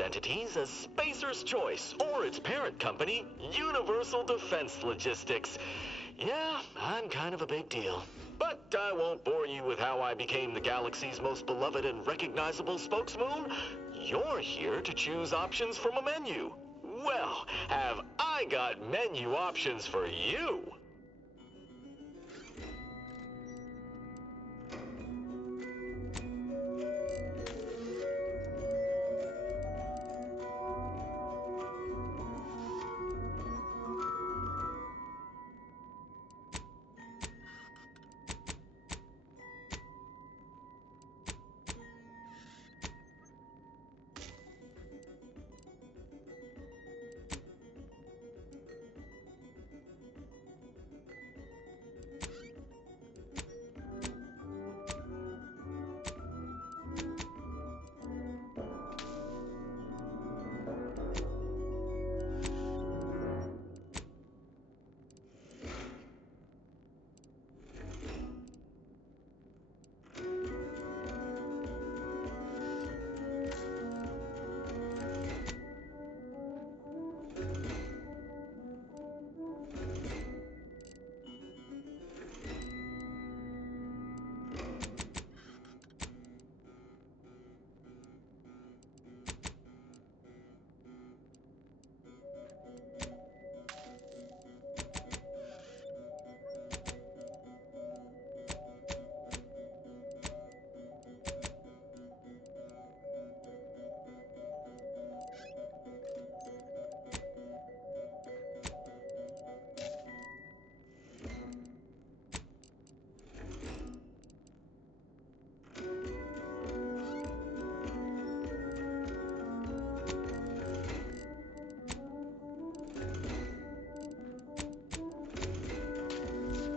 entities as Spacer's Choice, or its parent company, Universal Defense Logistics. Yeah, I'm kind of a big deal. But I won't bore you with how I became the galaxy's most beloved and recognizable spokesmoon. You're here to choose options from a menu. Well, have I got menu options for you?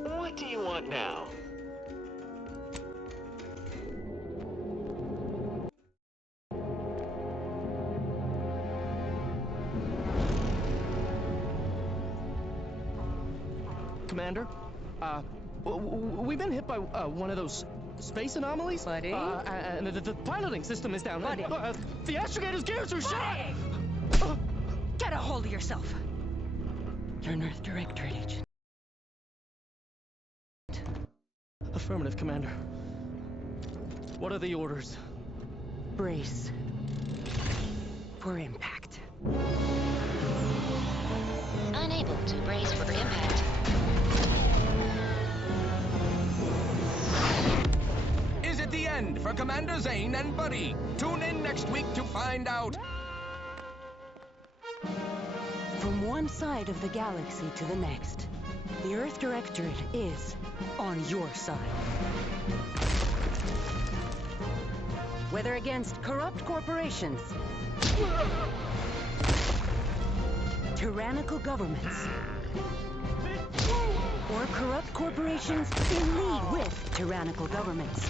What do you want now? Commander, we've been hit by one of those space anomalies. Buddy? And the piloting system is down. Buddy? The astrogator's gears are shot! Get a hold of yourself! You're an Earth Directorate agent. Affirmative, Commander. What are the orders? Brace for impact. Unable to brace for impact. Is it the end for Commander Zane and Buddy? Tune in next week to find out. From one side of the galaxy to the next, the Earth Directorate is on your side. Whether against corrupt corporations, tyrannical governments, or corrupt corporations in league with tyrannical governments,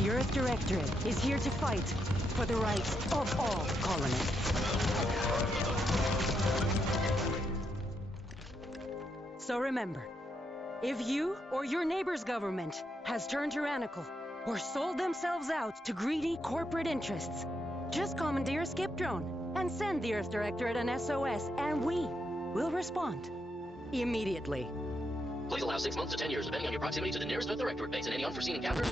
the Earth Directorate is here to fight for the rights of all colonists. So remember, if you or your neighbor's government has turned tyrannical or sold themselves out to greedy corporate interests, just commandeer a skip drone and send the Earth Directorate an SOS, and we will respond immediately. Please allow 6 months to 10 years, depending on your proximity to the nearest Earth Directorate base and any unforeseen encounter.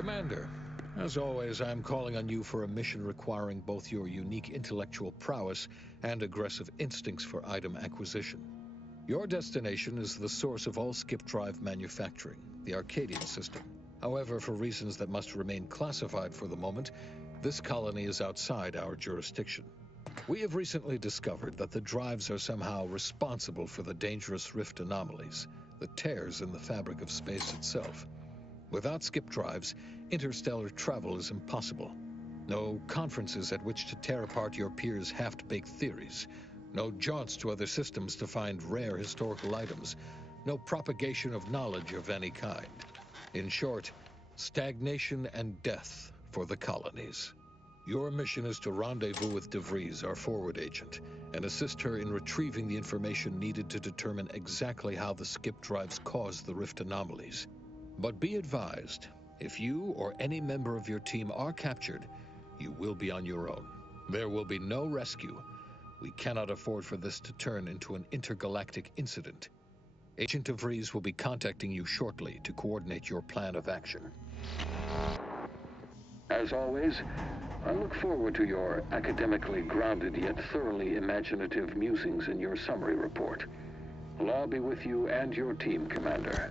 Commander, as always, I'm calling on you for a mission requiring both your unique intellectual prowess and aggressive instincts for item acquisition. Your destination is the source of all skip drive manufacturing, the Arcadian system. However, for reasons that must remain classified for the moment, this colony is outside our jurisdiction. We have recently discovered that the drives are somehow responsible for the dangerous rift anomalies, the tears in the fabric of space itself. Without skip drives, interstellar travel is impossible. No conferences at which to tear apart your peers' half-baked theories. No jaunts to other systems to find rare historical items. No propagation of knowledge of any kind. In short, stagnation and death for the colonies. Your mission is to rendezvous with DeVries, our forward agent, and assist her in retrieving the information needed to determine exactly how the skip drives caused the rift anomalies. But be advised, if you or any member of your team are captured, you will be on your own. There will be no rescue. We cannot afford for this to turn into an intergalactic incident. Agent DeVries will be contacting you shortly to coordinate your plan of action. As always, I look forward to your academically grounded yet thoroughly imaginative musings in your summary report. Allah be with you and your team, Commander.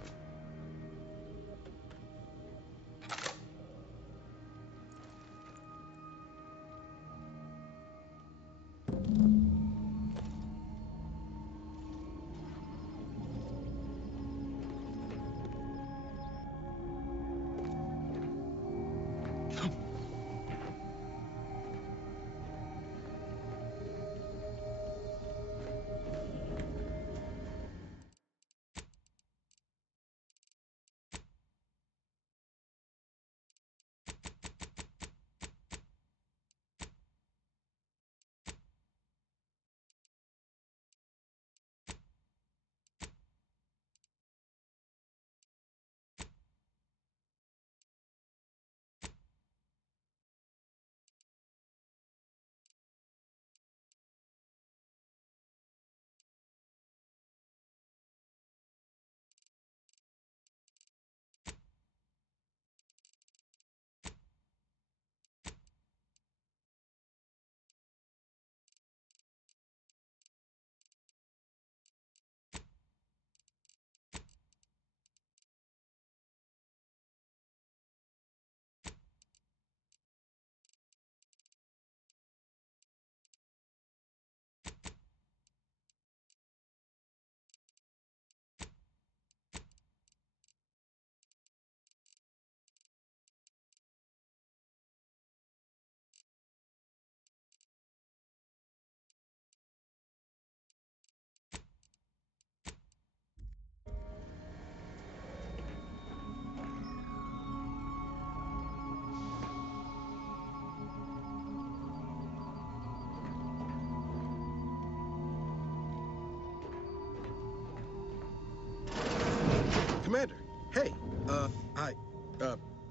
Commander, hey,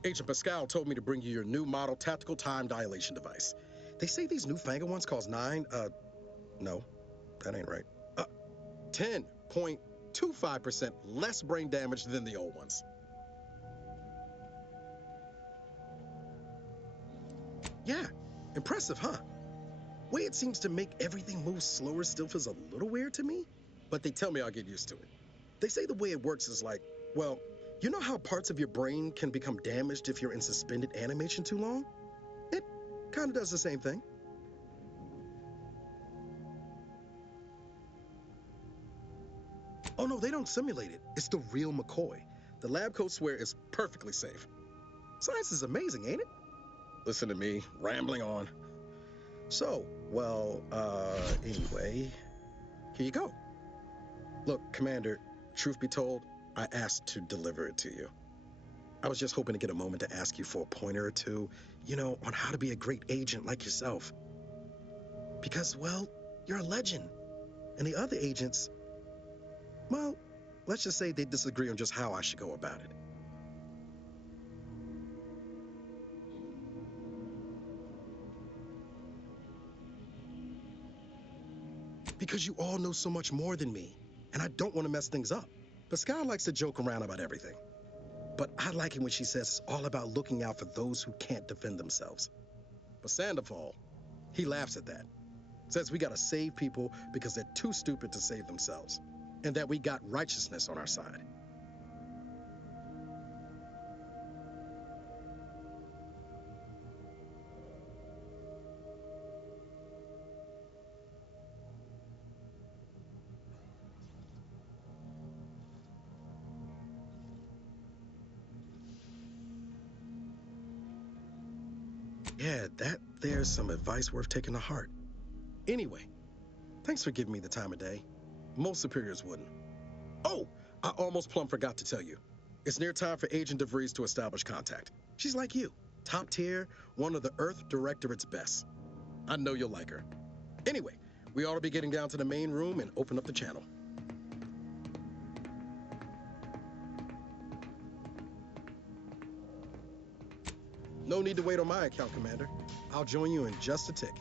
Agent Pascal told me to bring you your new model tactical time dilation device. They say these newfangled ones cause no, that ain't right. 10.25% less brain damage than the old ones. Yeah, impressive, huh? Way it seems to make everything move slower still feels a little weird to me, but they tell me I'll get used to it. They say the way it works is like, well, you know how parts of your brain can become damaged if you're in suspended animation too long? It kind of does the same thing. Oh no, they don't simulate it. It's the real McCoy. The lab coats swear it's perfectly safe. Science is amazing, ain't it? Listen to me, rambling on. So, well, anyway, here you go. Look, Commander, truth be told, I asked to deliver it to you. I was just hoping to get a moment to ask you for a pointer or two, you know, on how to be a great agent like yourself. Because, well, you're a legend. And the other agents, well, let's just say they disagree on just how I should go about it. Because you all know so much more than me, and I don't want to mess things up. Pascal likes to joke around about everything. But I like it when she says it's all about looking out for those who can't defend themselves. But Sandoval, he laughs at that. Says we gotta save people because they're too stupid to save themselves. And that we got righteousness on our side. Yeah, there's some advice worth taking to heart. Anyway, thanks for giving me the time of day. Most superiors wouldn't. Oh, I almost plumb forgot to tell you. It's near time for Agent DeVries to establish contact. She's like you, top tier, one of the Earth Directorate's best. I know you'll like her. Anyway, we ought to be getting down to the main room and open up the channel. No need to wait on my account, Commander. I'll join you in just a tick.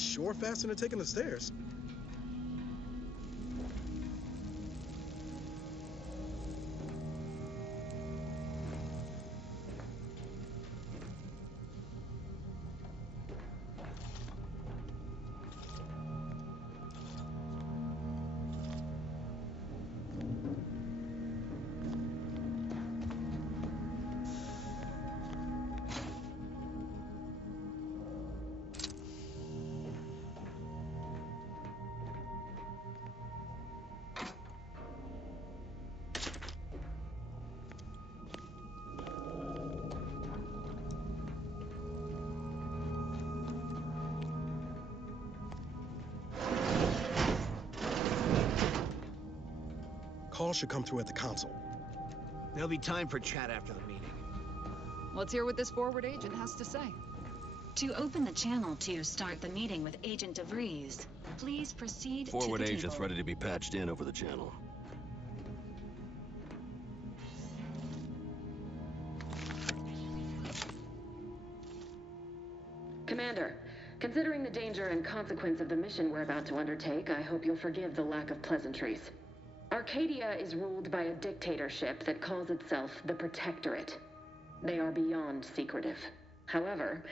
sure faster than taking the stairs. Calls should come through at the console. There'll be time for chat after the meeting. Let's hear what this forward agent has to say. To open the channel to start the meeting with Agent DeVries, please proceed to the Forward table. agent's ready to be patched in over the channel. Commander, considering the danger and consequence of the mission we're about to undertake, I hope you'll forgive the lack of pleasantries. Arcadia is ruled by a dictatorship that calls itself the Protectorate. They are beyond secretive. However,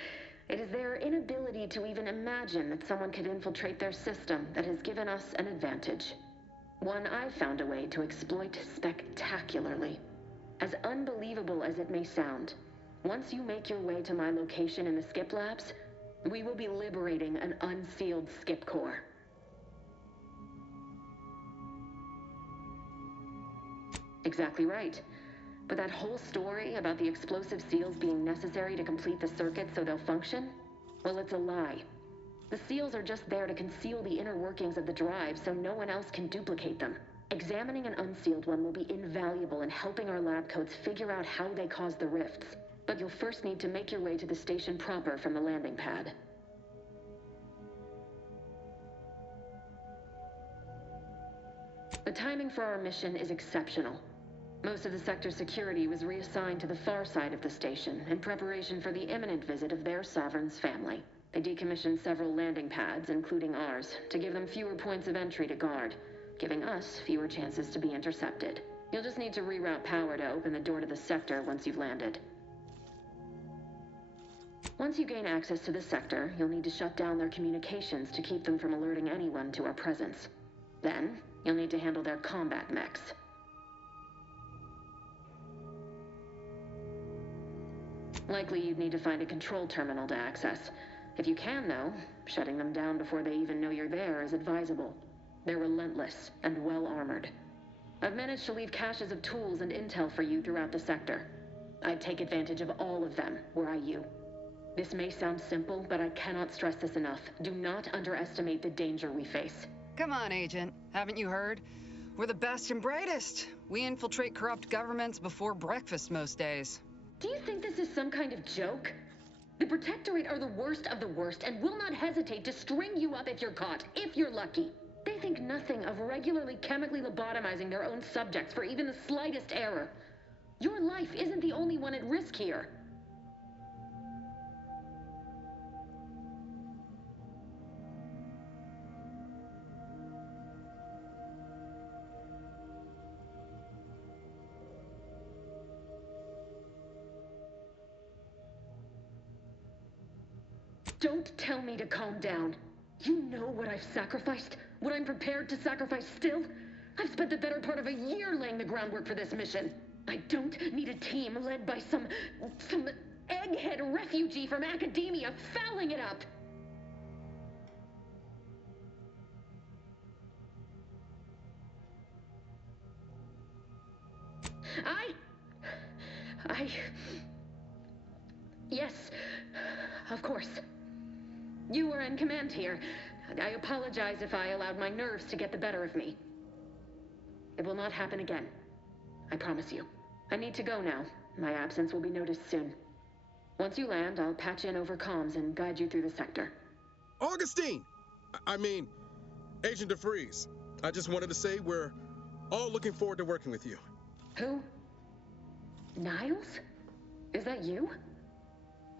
it is their inability to even imagine that someone could infiltrate their system that has given us an advantage. One I've found a way to exploit spectacularly. As unbelievable as it may sound, once you make your way to my location in the Skip Labs, we will be liberating an unsealed Skip Core. Exactly right. But that whole story about the explosive seals being necessary to complete the circuit so they'll function? Well, it's a lie. The seals are just there to conceal the inner workings of the drive so no one else can duplicate them. Examining an unsealed one will be invaluable in helping our lab coats figure out how they cause the rifts. But you'll first need to make your way to the station proper from the landing pad. The timing for our mission is exceptional. Most of the sector's security was reassigned to the far side of the station in preparation for the imminent visit of their sovereign's family. They decommissioned several landing pads, including ours, to give them fewer points of entry to guard, giving us fewer chances to be intercepted. You'll just need to reroute power to open the door to the sector once you've landed. Once you gain access to the sector, you'll need to shut down their communications to keep them from alerting anyone to our presence. Then, you'll need to handle their combat mechs. Likely you'd need to find a control terminal to access. If you can, though, shutting them down before they even know you're there is advisable. They're relentless and well-armored. I've managed to leave caches of tools and intel for you throughout the sector. I'd take advantage of all of them, were I you. This may sound simple, but I cannot stress this enough. Do not underestimate the danger we face. Come on, Agent. Haven't you heard? We're the best and brightest. We infiltrate corrupt governments before breakfast most days. Do you think this is some kind of joke? The Protectorate are the worst of the worst and will not hesitate to string you up if you're caught, if you're lucky. They think nothing of regularly chemically lobotomizing their own subjects for even the slightest error. Your life isn't the only one at risk here. Don't tell me to calm down. You know what I've sacrificed? What I'm prepared to sacrifice still? I've spent the better part of a year laying the groundwork for this mission. I don't need a team led by some egghead refugee from academia fouling it up. Yes, of course. You were in command here. I apologize if I allowed my nerves to get the better of me. It will not happen again. I promise you. I need to go now. My absence will be noticed soon. Once you land, I'll patch in over comms and guide you through the sector. Augustine! I mean, Agent DeVries. I just wanted to say we're all looking forward to working with you. Who? Niles? Is that you?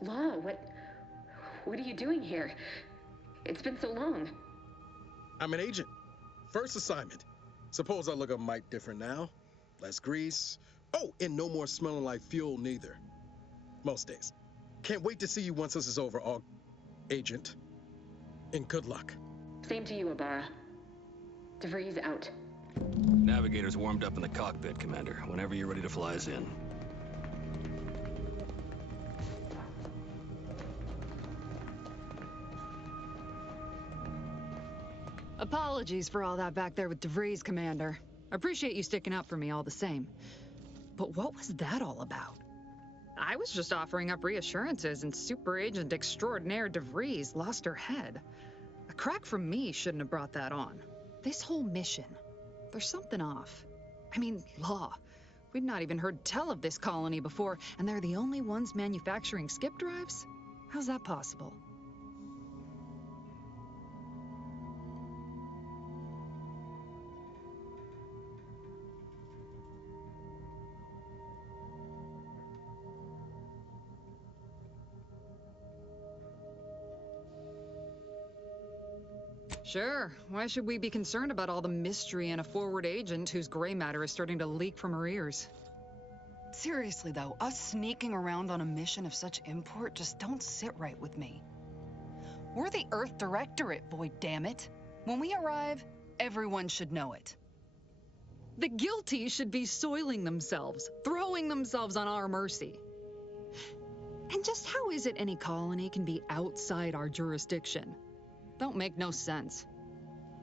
Law, what are you doing here? It's been so long. I'm an agent. First assignment. Suppose I look a mite different now. Less grease. Oh, and no more smelling like fuel neither. Most days. Can't wait to see you once this is over, Agent. And good luck. Same to you, Ibarra. DeVries out. Navigator's warmed up in the cockpit, Commander. Whenever you're ready to fly us in. Apologies for all that back there with DeVries, Commander. Appreciate you sticking up for me all the same. But what was that all about? I was just offering up reassurances and Super Agent Extraordinaire DeVries lost her head. A crack from me shouldn't have brought that on. This whole mission, there's something off. I mean, law. We'd not even heard tell of this colony before, and they're the only ones manufacturing skip drives? How's that possible? Sure. Why should we be concerned about all the mystery in a forward agent whose gray matter is starting to leak from her ears? Seriously, though, us sneaking around on a mission of such import just don't sit right with me. We're the Earth Directorate, boy damn it. When we arrive, everyone should know it. The guilty should be soiling themselves, throwing themselves on our mercy. And just how is it any colony can be outside our jurisdiction? Don't make no sense.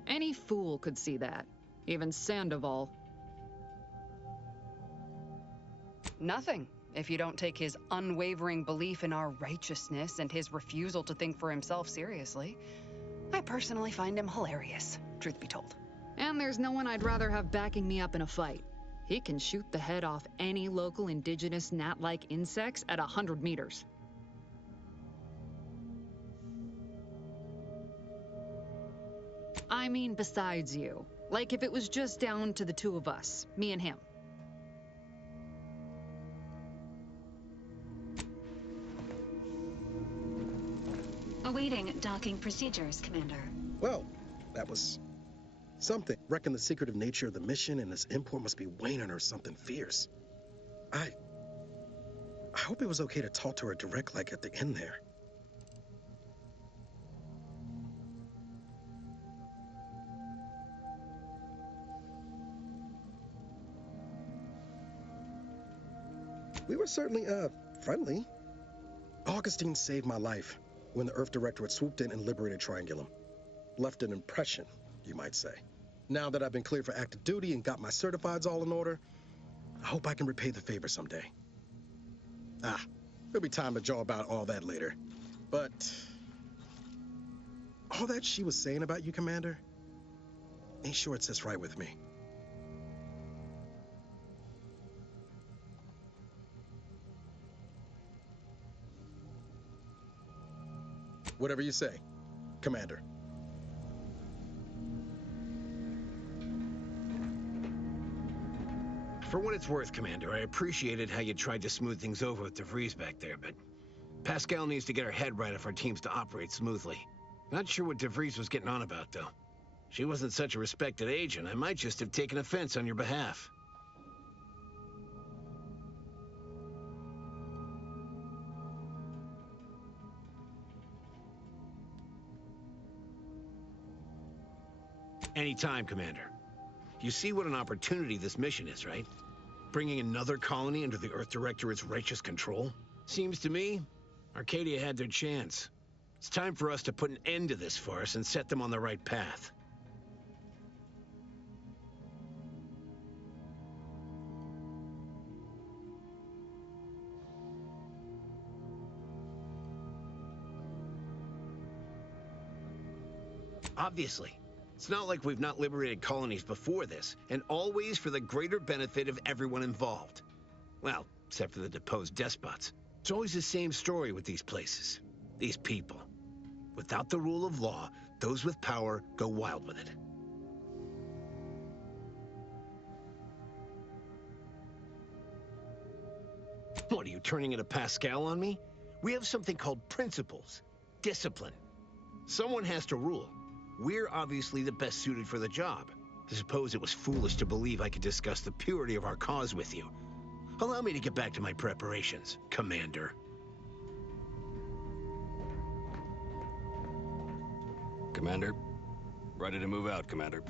Any fool could see that. Even Sandoval. Nothing, if you don't take his unwavering belief in our righteousness and his refusal to think for himself seriously. I personally find him hilarious, truth be told. And there's no one I'd rather have backing me up in a fight. He can shoot the head off any local indigenous gnat-like insects at 100 meters. I mean besides you. Like if it was just down to the two of us, me and him. Awaiting docking procedures, Commander. Well, that was something. Reckon the secretive nature of the mission and this import must be waning or something fierce. I hope it was okay to talk to her direct like at the end there. We were certainly, friendly. Augustine saved my life when the Earth Directorate swooped in and liberated Triangulum. Left an impression, you might say. Now that I've been cleared for active duty and got my certifieds all in order, I hope I can repay the favor someday. There'll be time to jaw about all that later. But all that she was saying about you, Commander, ain't sure it sits right with me. Whatever you say, Commander. For what it's worth, Commander, I appreciated how you tried to smooth things over with DeVries back there, but Pascal needs to get her head right if our team's to operate smoothly. Not sure what DeVries was getting on about, though. She wasn't such a respected agent. I might just have taken offense on your behalf. Anytime, Commander. You see what an opportunity this mission is, right? Bringing another colony under the Earth Directorate's righteous control? Seems to me, Arcadia had their chance. It's time for us to put an end to this farce and set them on the right path. Obviously. It's not like we've not liberated colonies before this, and always for the greater benefit of everyone involved. Well, except for the deposed despots. It's always the same story with these places, these people. Without the rule of law, those with power go wild with it. What, are you turning into Pascal on me? We have something called principles, discipline. Someone has to rule. We're obviously the best suited for the job. I suppose it was foolish to believe I could discuss the purity of our cause with you. Allow me to get back to my preparations, Commander. Commander? Ready to move out, Commander.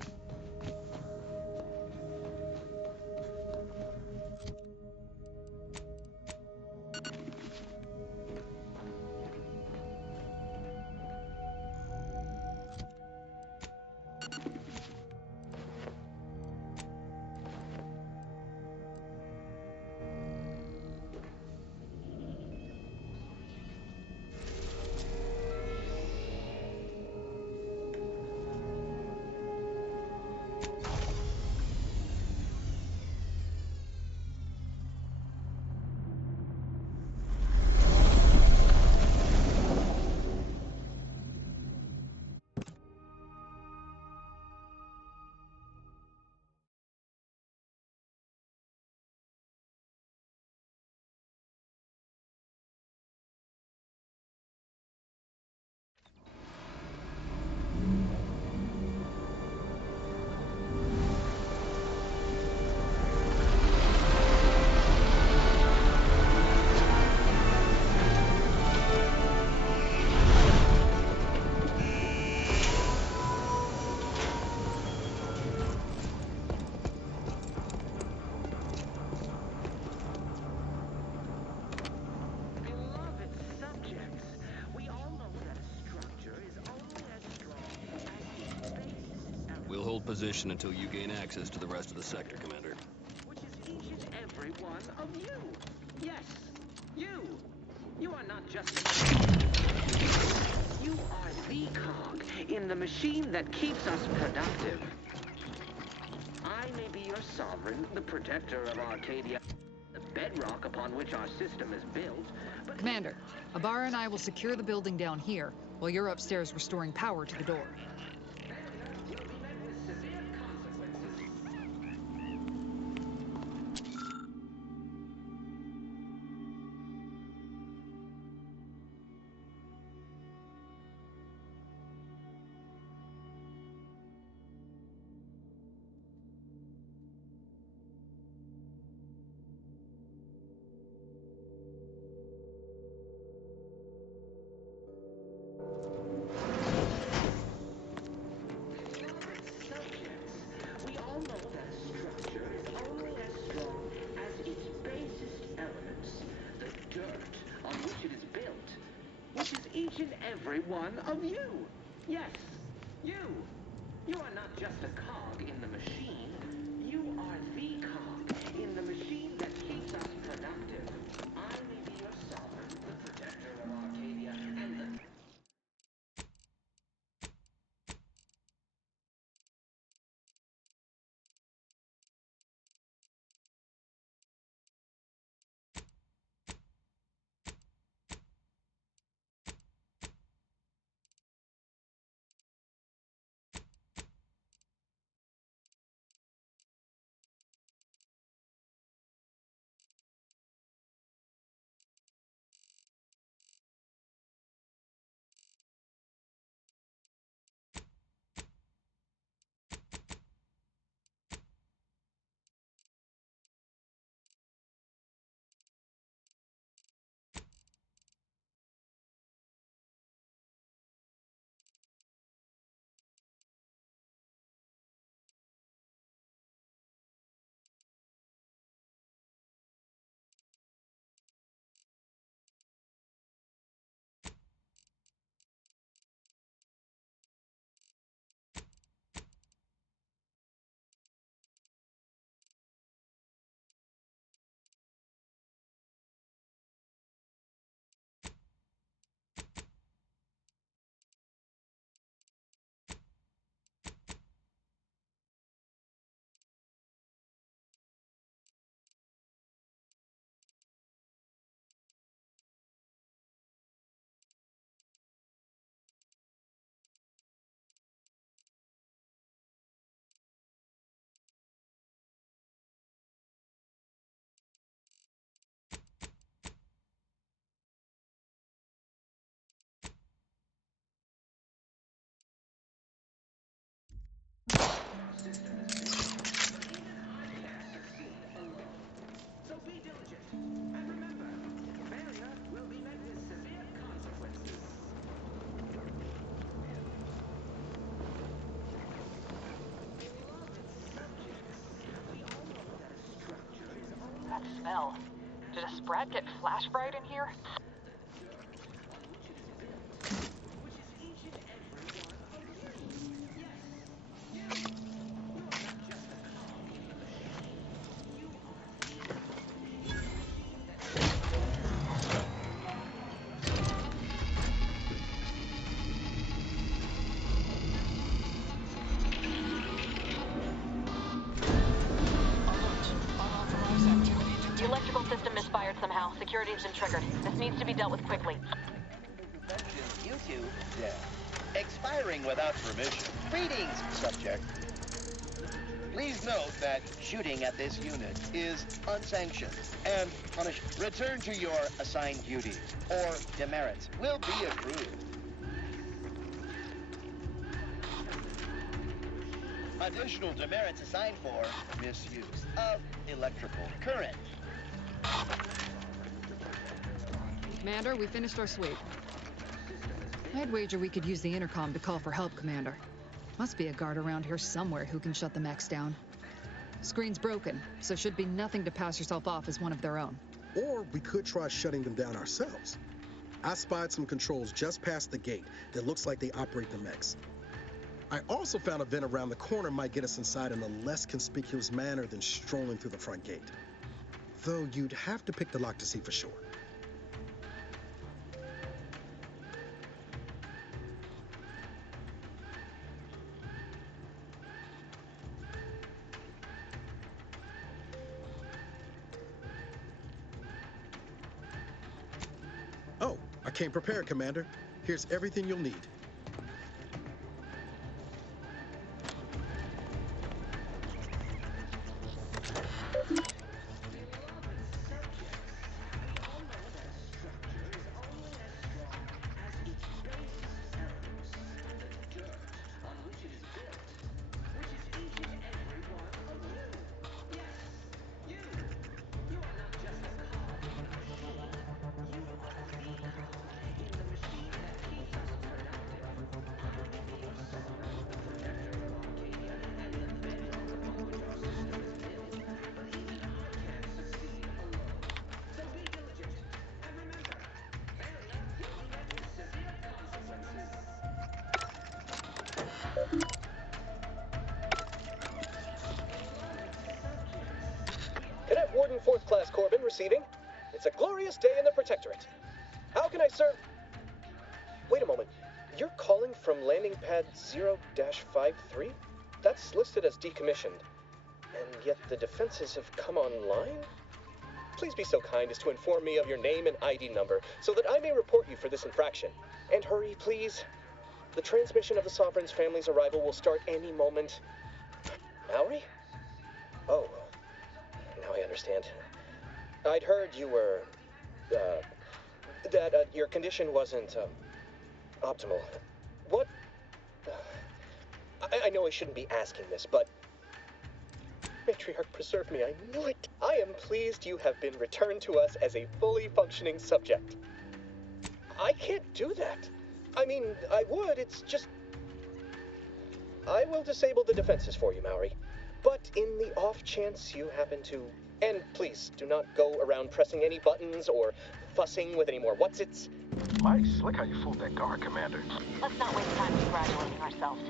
We'll hold position until you gain access to the rest of the sector, Commander. Which is each and every one of you. Yes, you. You are not just a you are the cog in the machine that keeps us productive. I may be your sovereign, the protector of Arcadia, the bedrock upon which our system is built, but... Commander, Abara and I will secure the building down here, while you're upstairs restoring power to the door. Each and every one of you. Yes, you. You are not just a cog in the machine. You are the cog in the machine that keeps us productive. I may be your sovereign, the protector of Arcadia, and the... smell. Did a sprat get flash fried in here? The electrical system misfired somehow. Security's been triggered. This needs to be dealt with quickly. You2 dead. Expiring without permission. Greetings, subject. Please note that shooting at this unit is unsanctioned and punished. Return to your assigned duties, or demerits will be accrued. Additional demerits assigned for misuse of electrical current. Commander, we finished our sweep. I'd wager we could use the intercom to call for help, Commander. Must be a guard around here somewhere who can shut the mechs down. Screen's broken, so should be nothing to pass yourself off as one of their own. Or we could try shutting them down ourselves. I spied some controls just past the gate that looks like they operate the mechs. I also found a vent around the corner might get us inside in a less conspicuous manner than strolling through the front gate. Though you'd have to pick the lock to see for sure. Oh, I came prepared, Commander. Here's everything you'll need. Cadet Warden 4th Class Corbin receiving. It's a glorious day in the Protectorate. How can I serve? Wait a moment. You're calling from landing pad 0-53? That's listed as decommissioned. And yet the defenses have come online? Please be so kind as to inform me of your name and ID number so that I may report you for this infraction. And hurry, please. The transmission of the Sovereign's family's arrival will start any moment. Mallory? Oh. Now I understand. I'd heard you were, that your condition wasn't, optimal. What? I know I shouldn't be asking this, but... Matriarch, preserve me, I knew it! I am pleased you have been returned to us as a fully functioning subject. I can't do that. I mean, I would, it's just... I will disable the defenses for you, Mallory. But in the off chance you happen to... And please, do not go around pressing any buttons or fussing with any more what's-its. Mighty slick how you fooled that guard, Commander. Let's not waste time congratulating ourselves.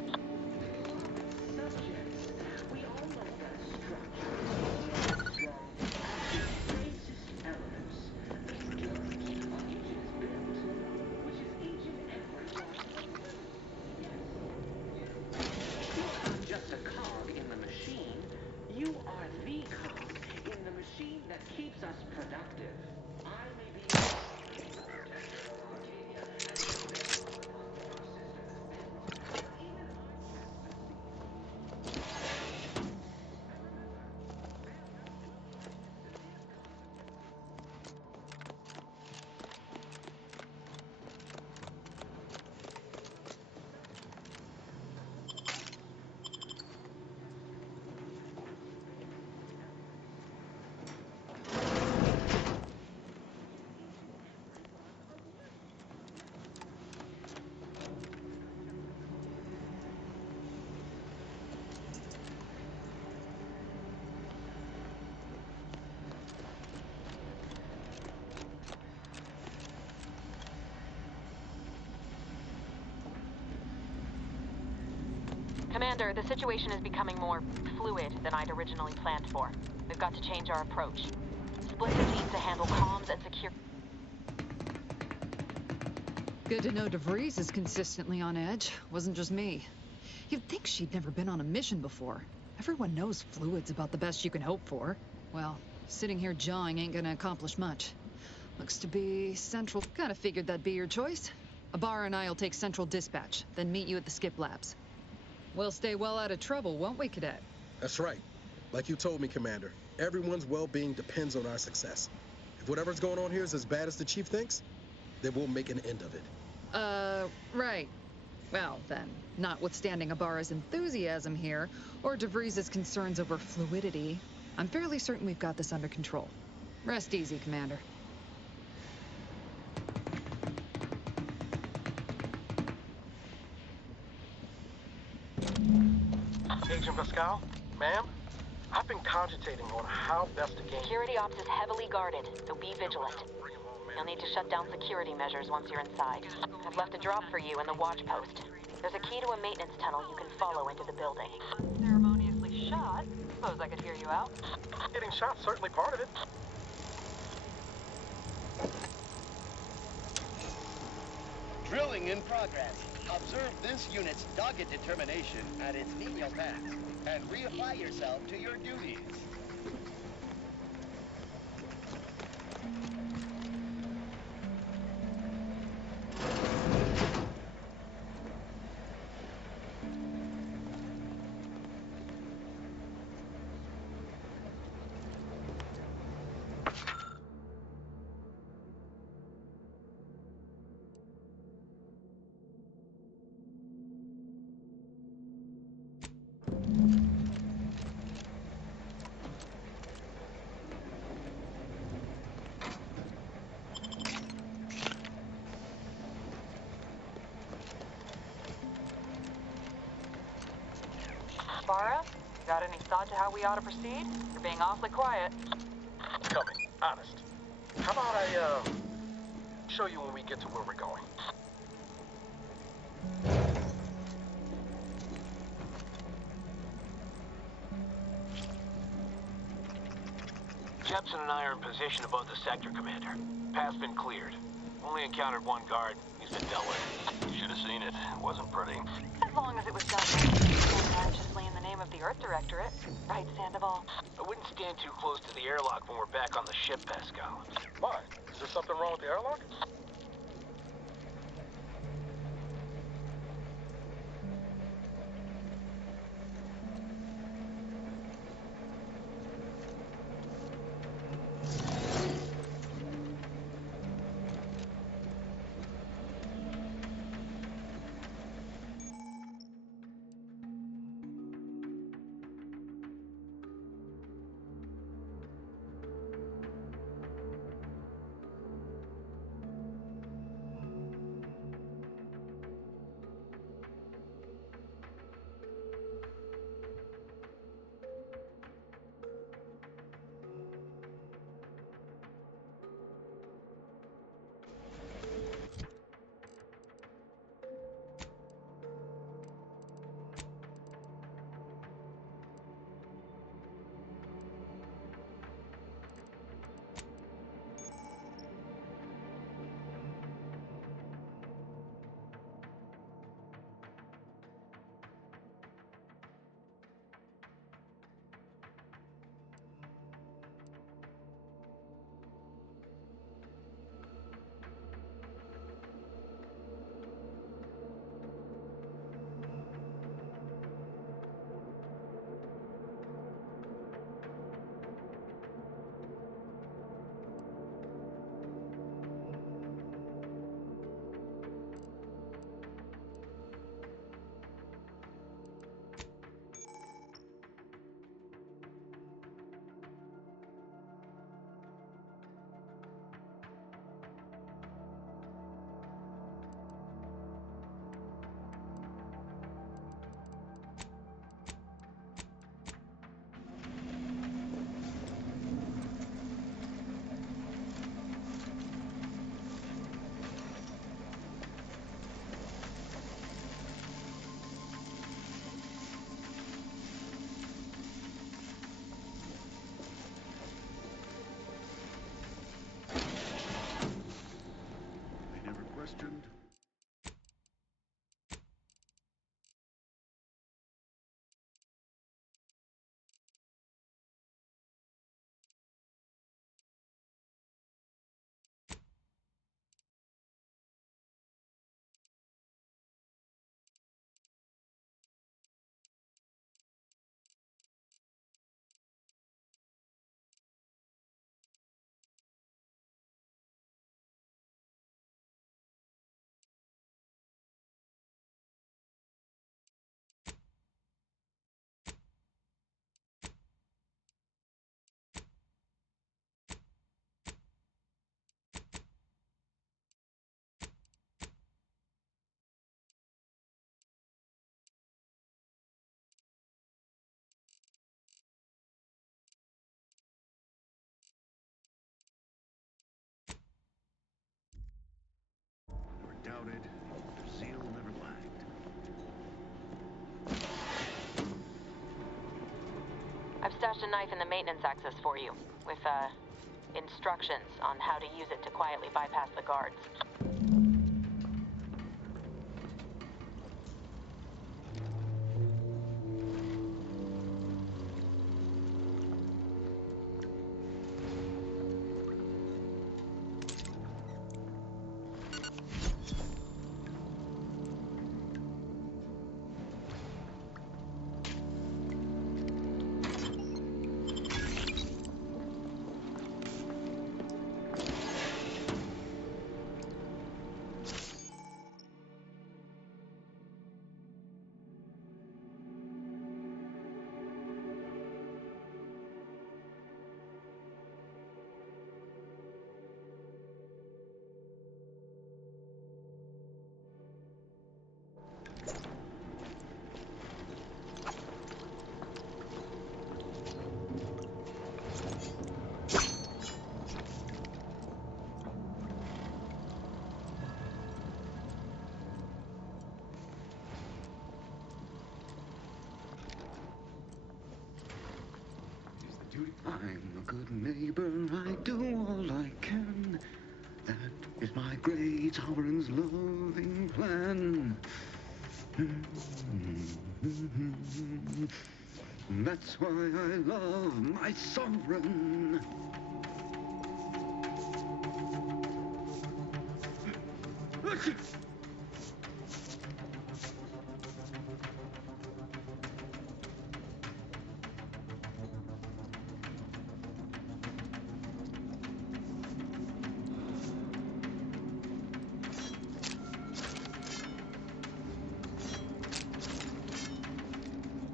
Just a cog in the machine. You are the cog in the machine that keeps us productive. I may be... Commander, the situation is becoming more fluid than I'd originally planned for. We've got to change our approach. Split the team to handle comms and secure... Good to know DeVries is consistently on edge. Wasn't just me. You'd think she'd never been on a mission before. Everyone knows fluid's about the best you can hope for. Well, sitting here jawing ain't gonna accomplish much. Looks to be Central. Kinda figured that'd be your choice. Ibarra and I'll take Central Dispatch, then meet you at the Skip Labs. We'll stay well out of trouble, won't we, Cadet? That's right. Like you told me, Commander, everyone's well-being depends on our success. If whatever's going on here is as bad as the Chief thinks, then we'll make an end of it. Right. Well, then, notwithstanding Ibarra's enthusiasm here, or DeVries' concerns over fluidity, I'm fairly certain we've got this under control. Rest easy, Commander. Agent Pascal, ma'am, I've been cogitating on how best to gain... Security ops is heavily guarded, so be vigilant. You'll need to shut down security measures once you're inside. I've left a drop for you in the watch post. There's a key to a maintenance tunnel you can follow into the building. Unceremoniously shot? Suppose I could hear you out. Getting shot's certainly part of it. Drilling in progress. Observe this unit's dogged determination at its menial tasks, and reapply yourself to your duties. Ibarra, got any thought to how we ought to proceed? You're being awfully quiet. Coming, honest. How about I, show you when we get to where we're going? Jepson and I are in position above the sector, Commander. Path's been cleared. Only encountered one guard. He's been dealt with. Should have seen it. Wasn't pretty. As long as it was done righteously in the name of the Earth Directorate. Right, Sandoval? I wouldn't stand too close to the airlock when we're back on the ship, Pascal. Why? Is there something wrong with the airlock? stashed a knife in the maintenance access for you, with, instructions on how to use it to quietly bypass the guards. I'm a good neighbor, I do all I can. That is my great sovereign's loving plan. That's why I love my sovereign.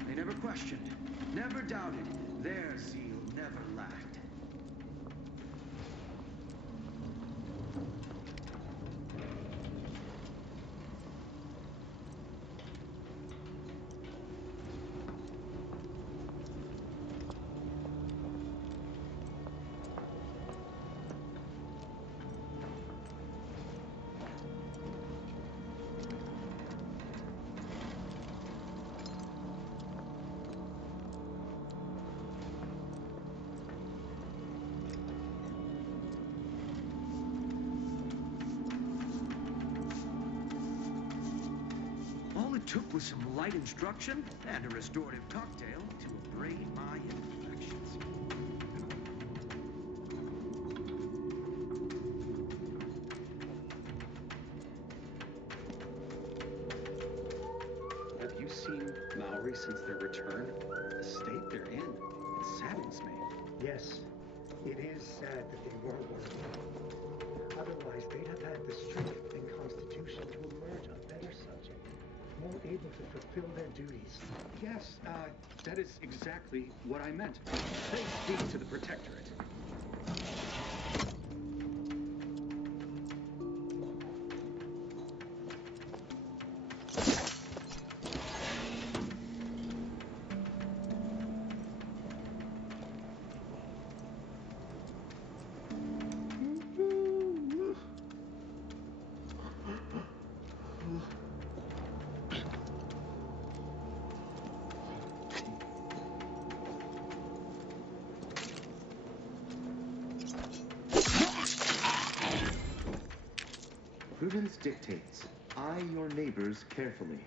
They never questioned, never doubted. Their zeal never lacked. All it took was some light instruction and a restorative cocktail to abrade my imperfections. Have you seen Maori since their return? The state they're in, it saddens me. Yes, it is sad that they were working. Otherwise, they'd have had the strength and constitution to emerge a better subject, more able to fulfill their duties. Yes, that is exactly what I meant. They speak to the Protectorate. Prudence dictates, eye your neighbors carefully.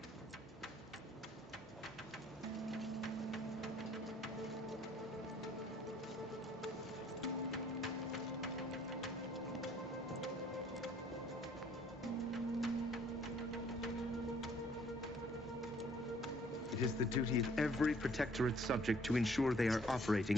It is the duty of every Protectorate subject to ensure they are operating.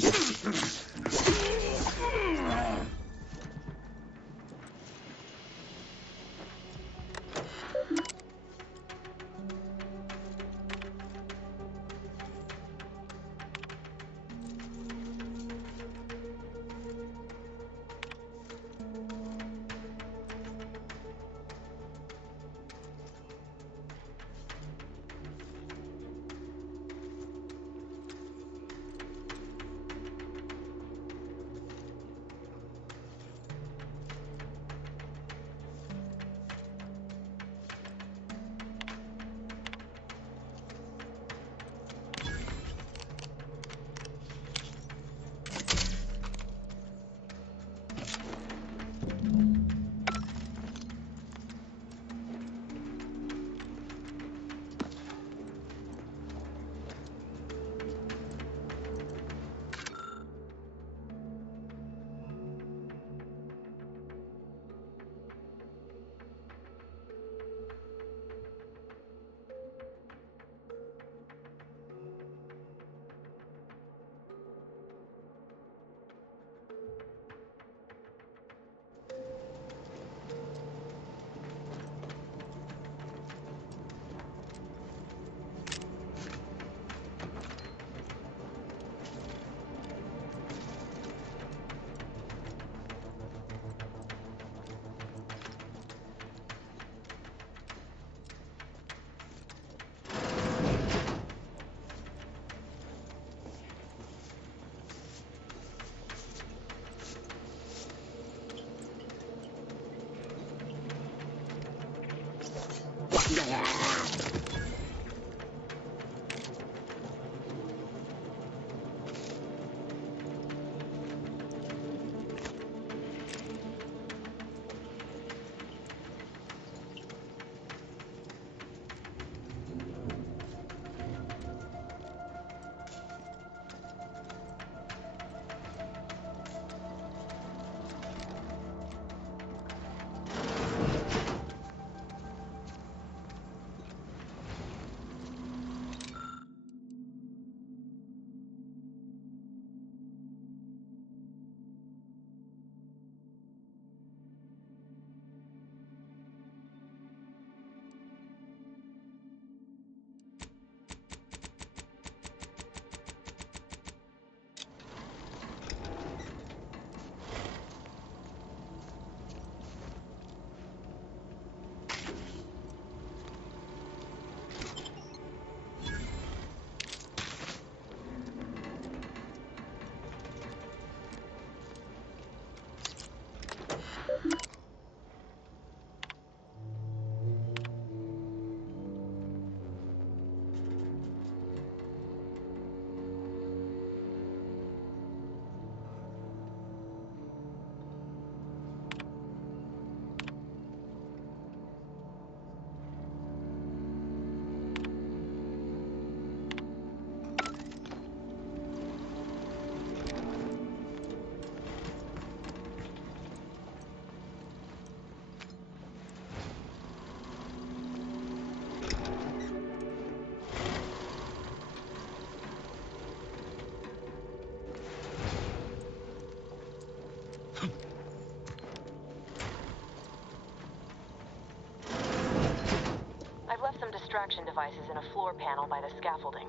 I've left some distraction devices in a floor panel by the scaffolding.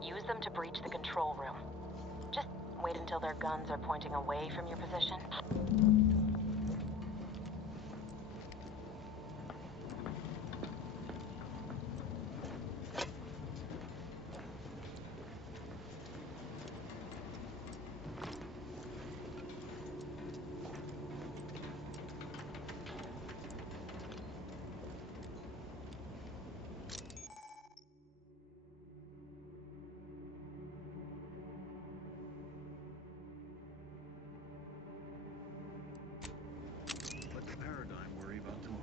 Use them to breach the control room. Just wait until their guns are pointing away from your position. Let the Paradigm worry about tomorrow.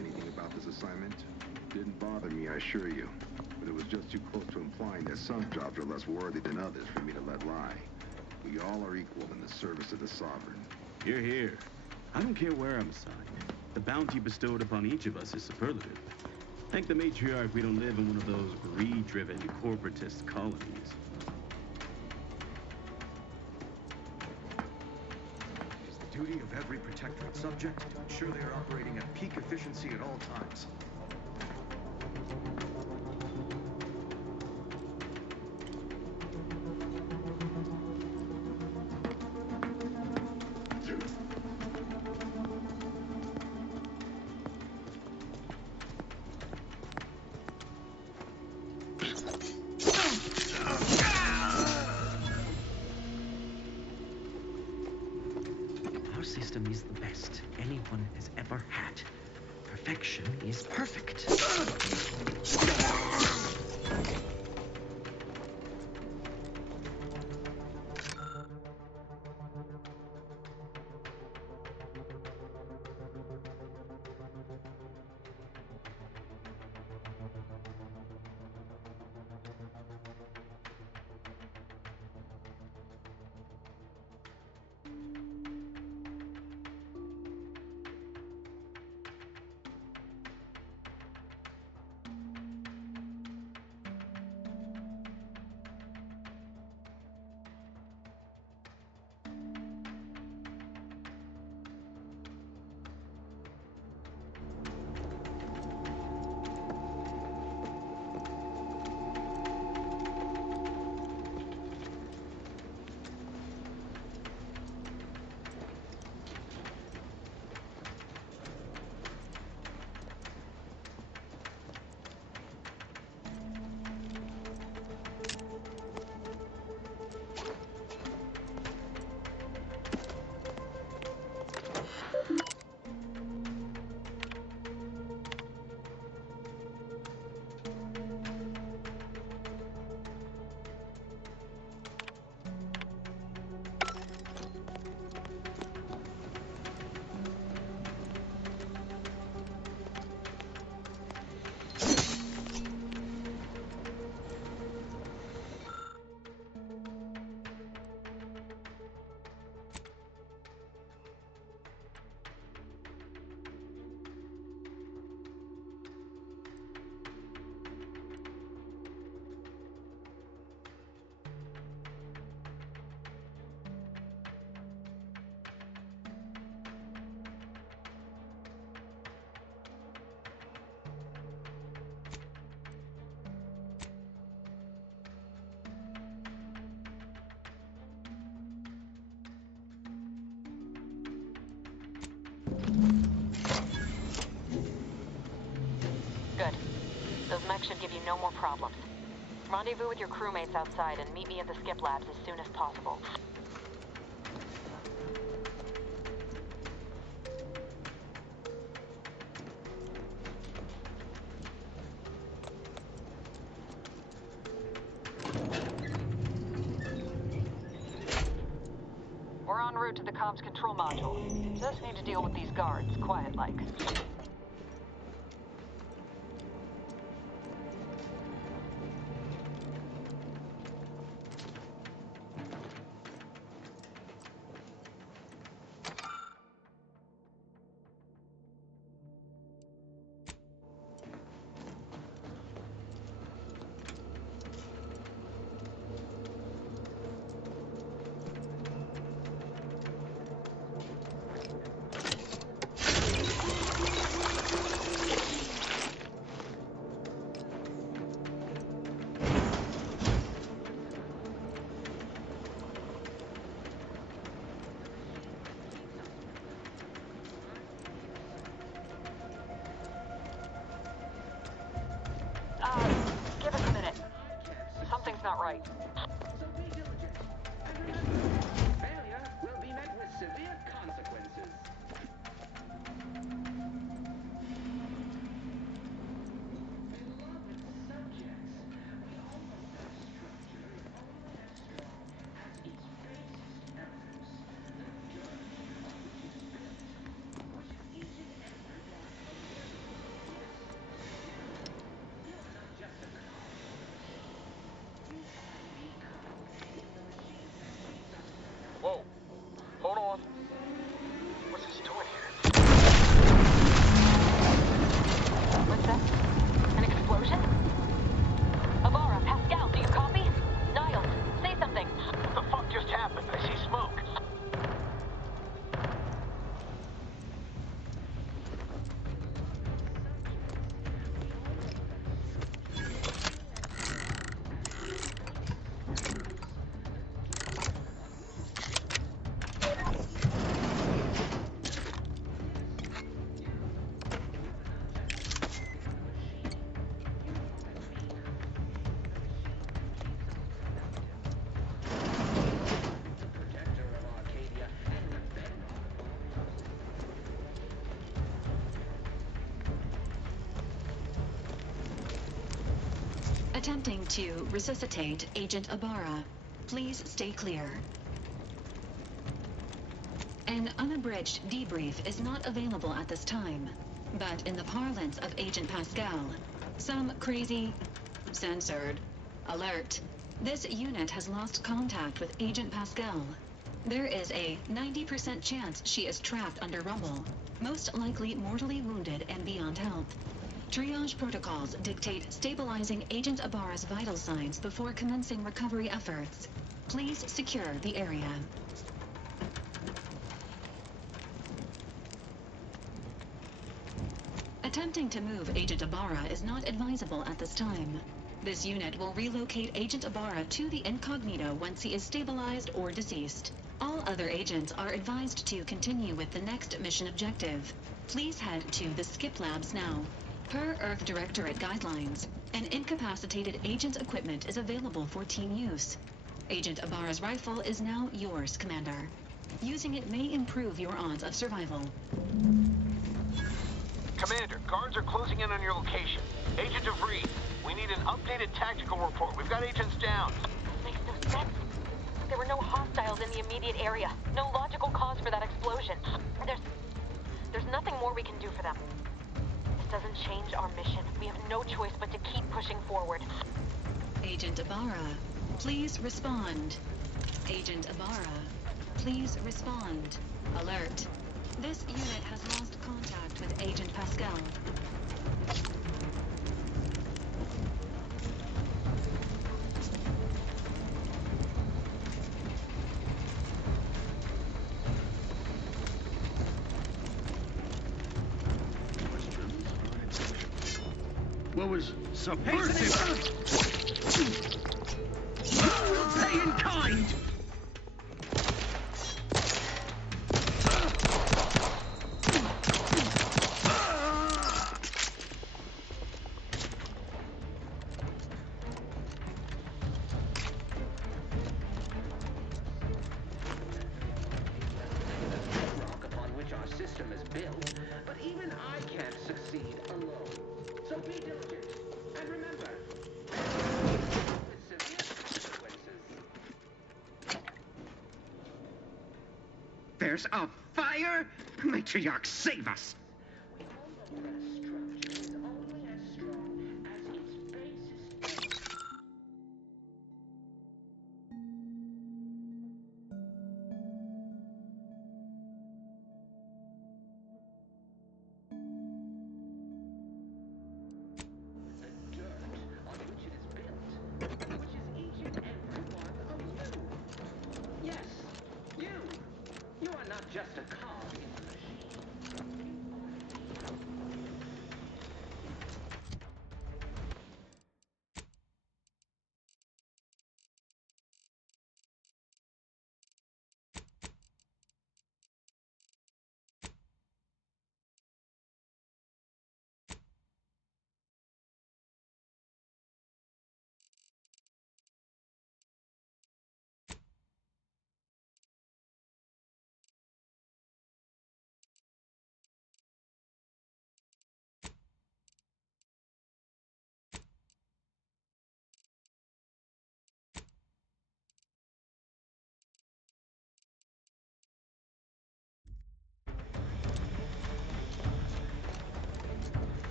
Anything about this assignment? Didn't bother me, I assure you. But it was just too close to implying that some jobs are less worthy than others for me to let lie. We all are equal in the service of the Sovereign. Hear, hear. I don't care where I'm assigned. The bounty bestowed upon each of us is superlative. Thank the matriarch we don't live in one of those greed-driven corporatist colonies. It is the duty of every protectorate subject to ensure they are operating at peak efficiency at all times. Our system is the best anyone has ever had. Perfection is perfect. Those mechs should give you no more problems. Rendezvous with your crewmates outside and meet me at the skip labs as soon as possible. We're en route to the comms control module. Just need to deal with these guards, quiet-like. Give us a minute. Something's not right. Failure will be met with severe consequences. Whoa. Hold on. What's this doing here? What's that? An explosion? Avara, Pascal, do you copy? Niles, say something. What the fuck just happened? I see smoke. Attempting to resuscitate Agent Ibarra. Please stay clear. An unabridged debrief is not available at this time, but in the parlance of Agent Pascal, some crazy... censored. Alert. This unit has lost contact with Agent Pascal. There is a 90% chance she is trapped under rubble, most likely mortally wounded and beyond help. Triage protocols dictate stabilizing Agent Ibarra's vital signs before commencing recovery efforts. Please secure the area. Attempting to move Agent Ibarra is not advisable at this time. This unit will relocate Agent Ibarra to the incognito once he is stabilized or deceased. All other agents are advised to continue with the next mission objective. Please head to the skip labs now. Per Earth Directorate guidelines, an incapacitated agent's equipment is available for team use. Agent Ibarra's rifle is now yours, Commander. Using it may improve your odds of survival. Commander, guards are closing in on your location. Agent DeVries, we need an updated tactical report. We've got agents down. This makes no sense. There were no hostiles in the immediate area. No logical cause for that explosion. There's nothing more we can do for them. This doesn't change our mission. We have no choice but to keep pushing forward. Agent Ibarra, please respond. Agent Ibarra, please respond. Alert. This unit has lost contact with Agent Pascal. What was subversive? We'll pay in kind! speed alone. So be diligent. And remember, with severe consequences. There's a fire? Matriarch, save us! You are not just a cog in the machine.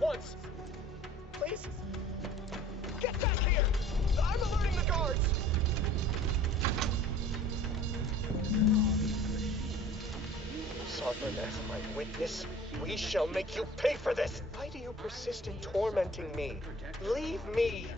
once! Please? Get back here! I'm alerting the guards! Sovereign as my witness, we shall make you pay for this! Why do you persist in tormenting me? Leave me!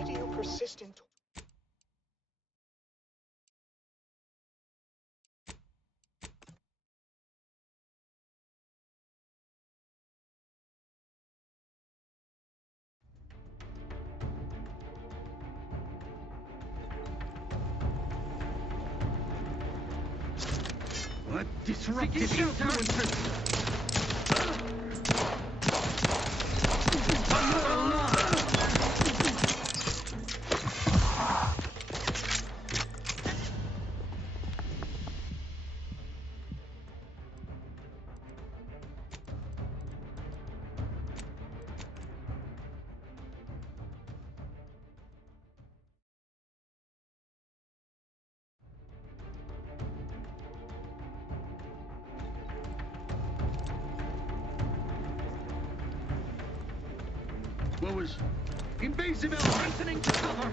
Why do you persist in What disruptive influences? What was invasive element hastening to cover?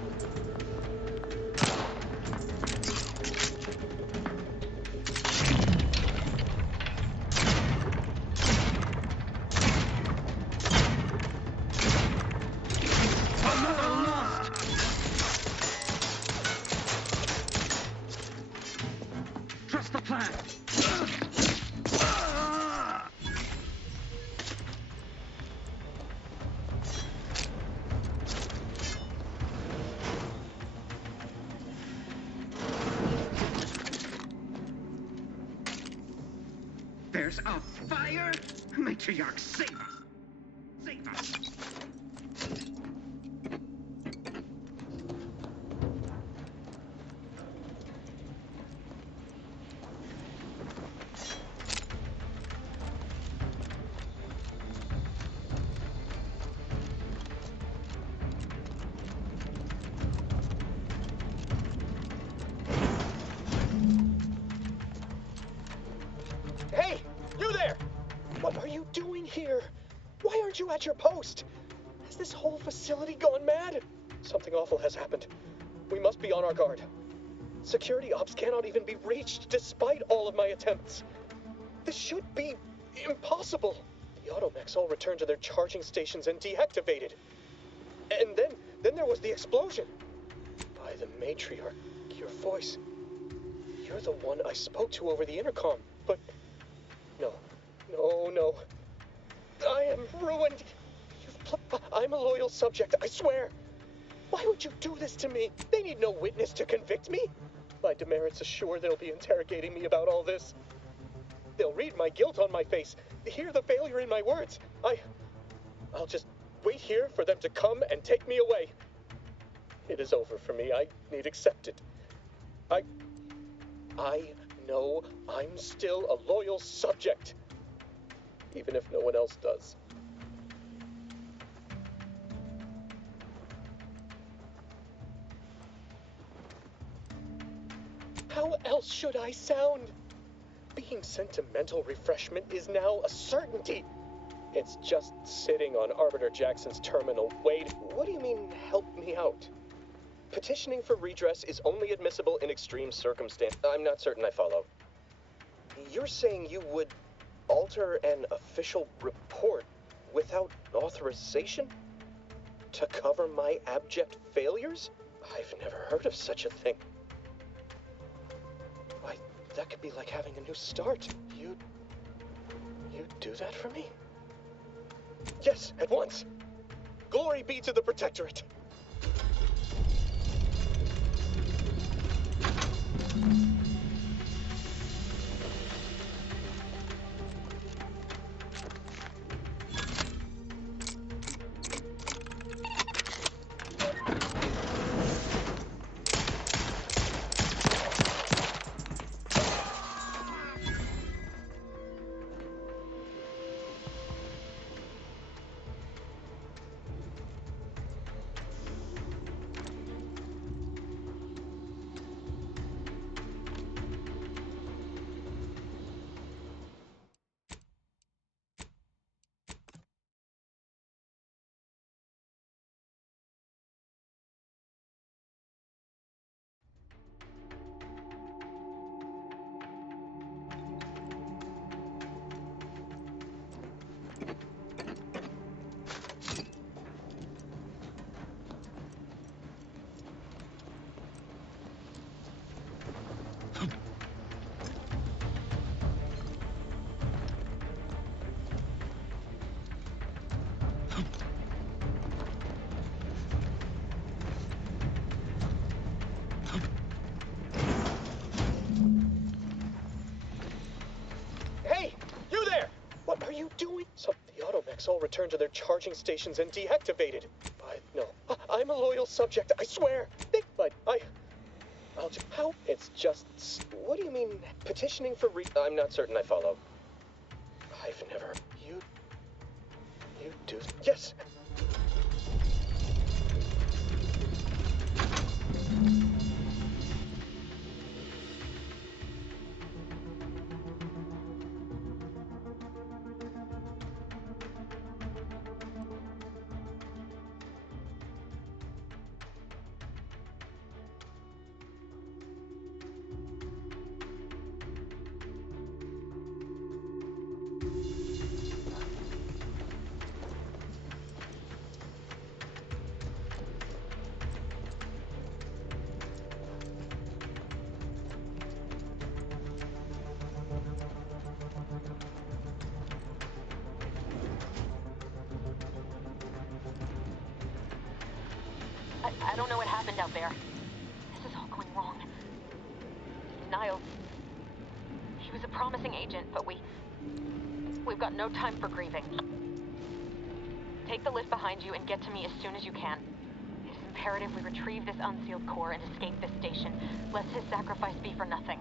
Another lost. Trust the plan. There's a fire? Matriarch, save us! Save us! Hey! You there! What are you doing here? Why aren't you at your post? Has this whole facility gone mad? Something awful has happened. We must be on our guard. Security ops cannot even be reached despite all of my attempts. This should be impossible. The automechs all returned to their charging stations and deactivated. And then Then there was the explosion. By the matriarch, your voice. You're the one I spoke to over the intercom, but... No. I am ruined. I'm a loyal subject, I swear. Why would you do this to me? They need no witness to convict me. My demerits assure they'll be interrogating me about all this. They'll read my guilt on my face, hear the failure in my words. I'll just wait here for them to come and take me away. It is over for me. I need accept it. I know I'm still a loyal subject, even if no one else does. How else should I sound? Being sentimental refreshment is now a certainty. It's just sitting on Arbiter Jackson's terminal. Wait, what do you mean, help me out? Petitioning for redress is only admissible in extreme circumstance. I'm not certain I follow. You're saying you would alter an official report without authorization? To cover my abject failures? I've never heard of such a thing. Why, that could be like having a new start. You'd do that for me? Yes, at once. Glory be to the Protectorate. All returned to their charging stations and deactivated. I'm a loyal subject, I swear. I'll just... How? It's just... What do you mean, petitioning for I'm not certain I follow. I've never... You do... Yes! I don't know what happened out there. This is all going wrong. Niles. He was a promising agent, but we've got no time for grieving. Take the lift behind you and get to me as soon as you can. It is imperative we retrieve this unsealed core and escape this station, lest his sacrifice be for nothing.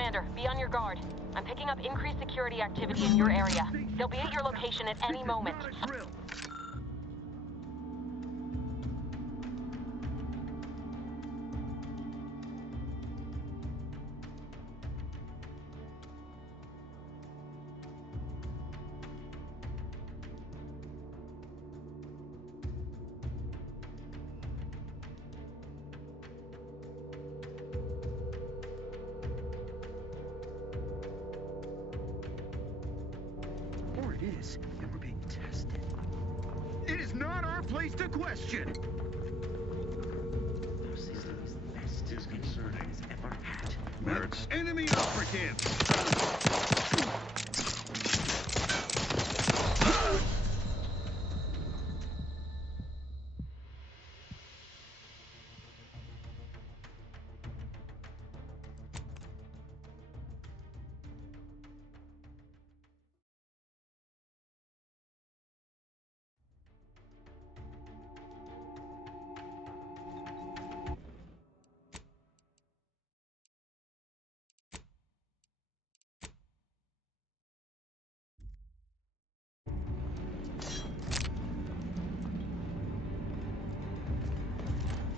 Commander, be on your guard. I'm picking up increased security activity in your area. They'll be at your location at any moment. Or it is, and we're being tested. It is not our place to question! Our system is the best is concerning has ever had. Merits. Enemy operative!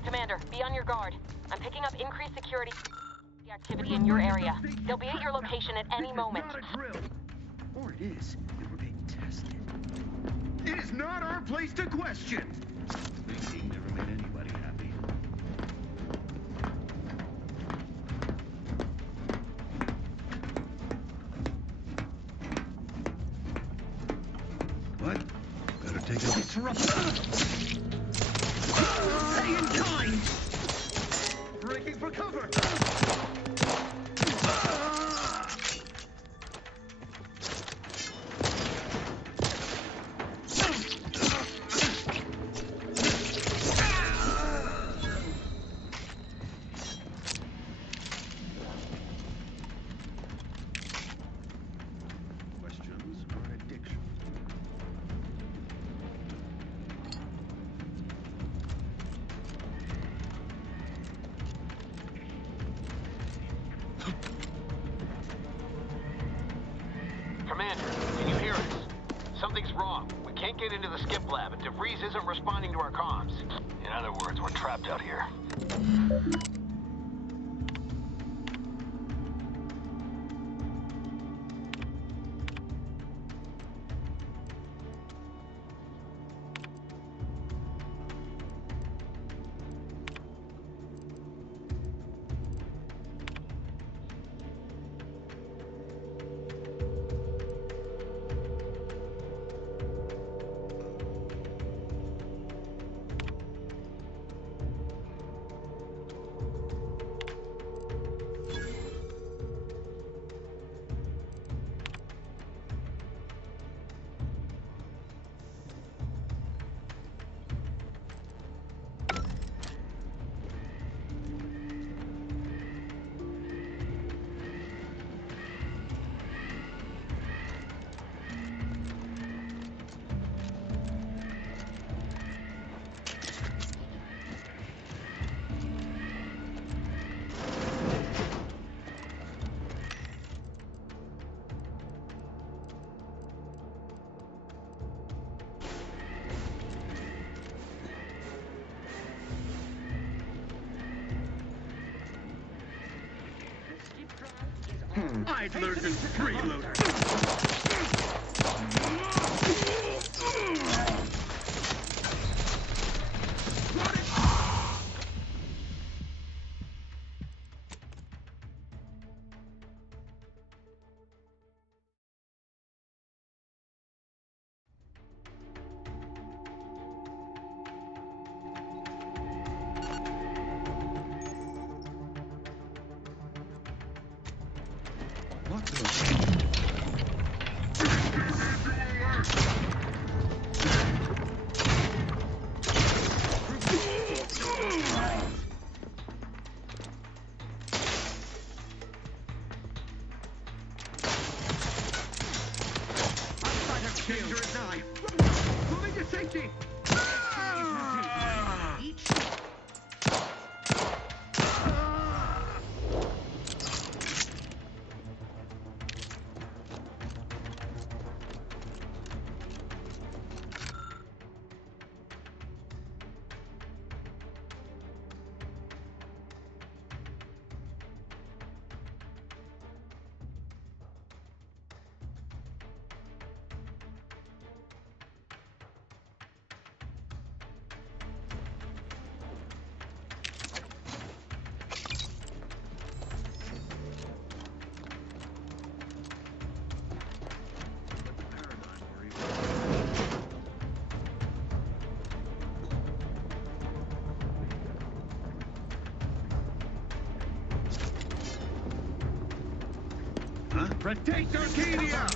Commander, be on your guard. I'm picking up increased security activity in your area. They'll be at your location at any moment. Or it is, and we're being tested. It is not our place to question! They never made anybody happy. What? Better take a disruption. Stay in kind! Breaking for cover! Questions are an addiction. Commander, can you hear us? Something's wrong. We can't get into the skip lab, and DeVries isn't responding to our comms. In other words, we're trapped out here. Idlers and freeloaders! What the? Danger is nigh. Moving to safety. huh? Protect Arcadia!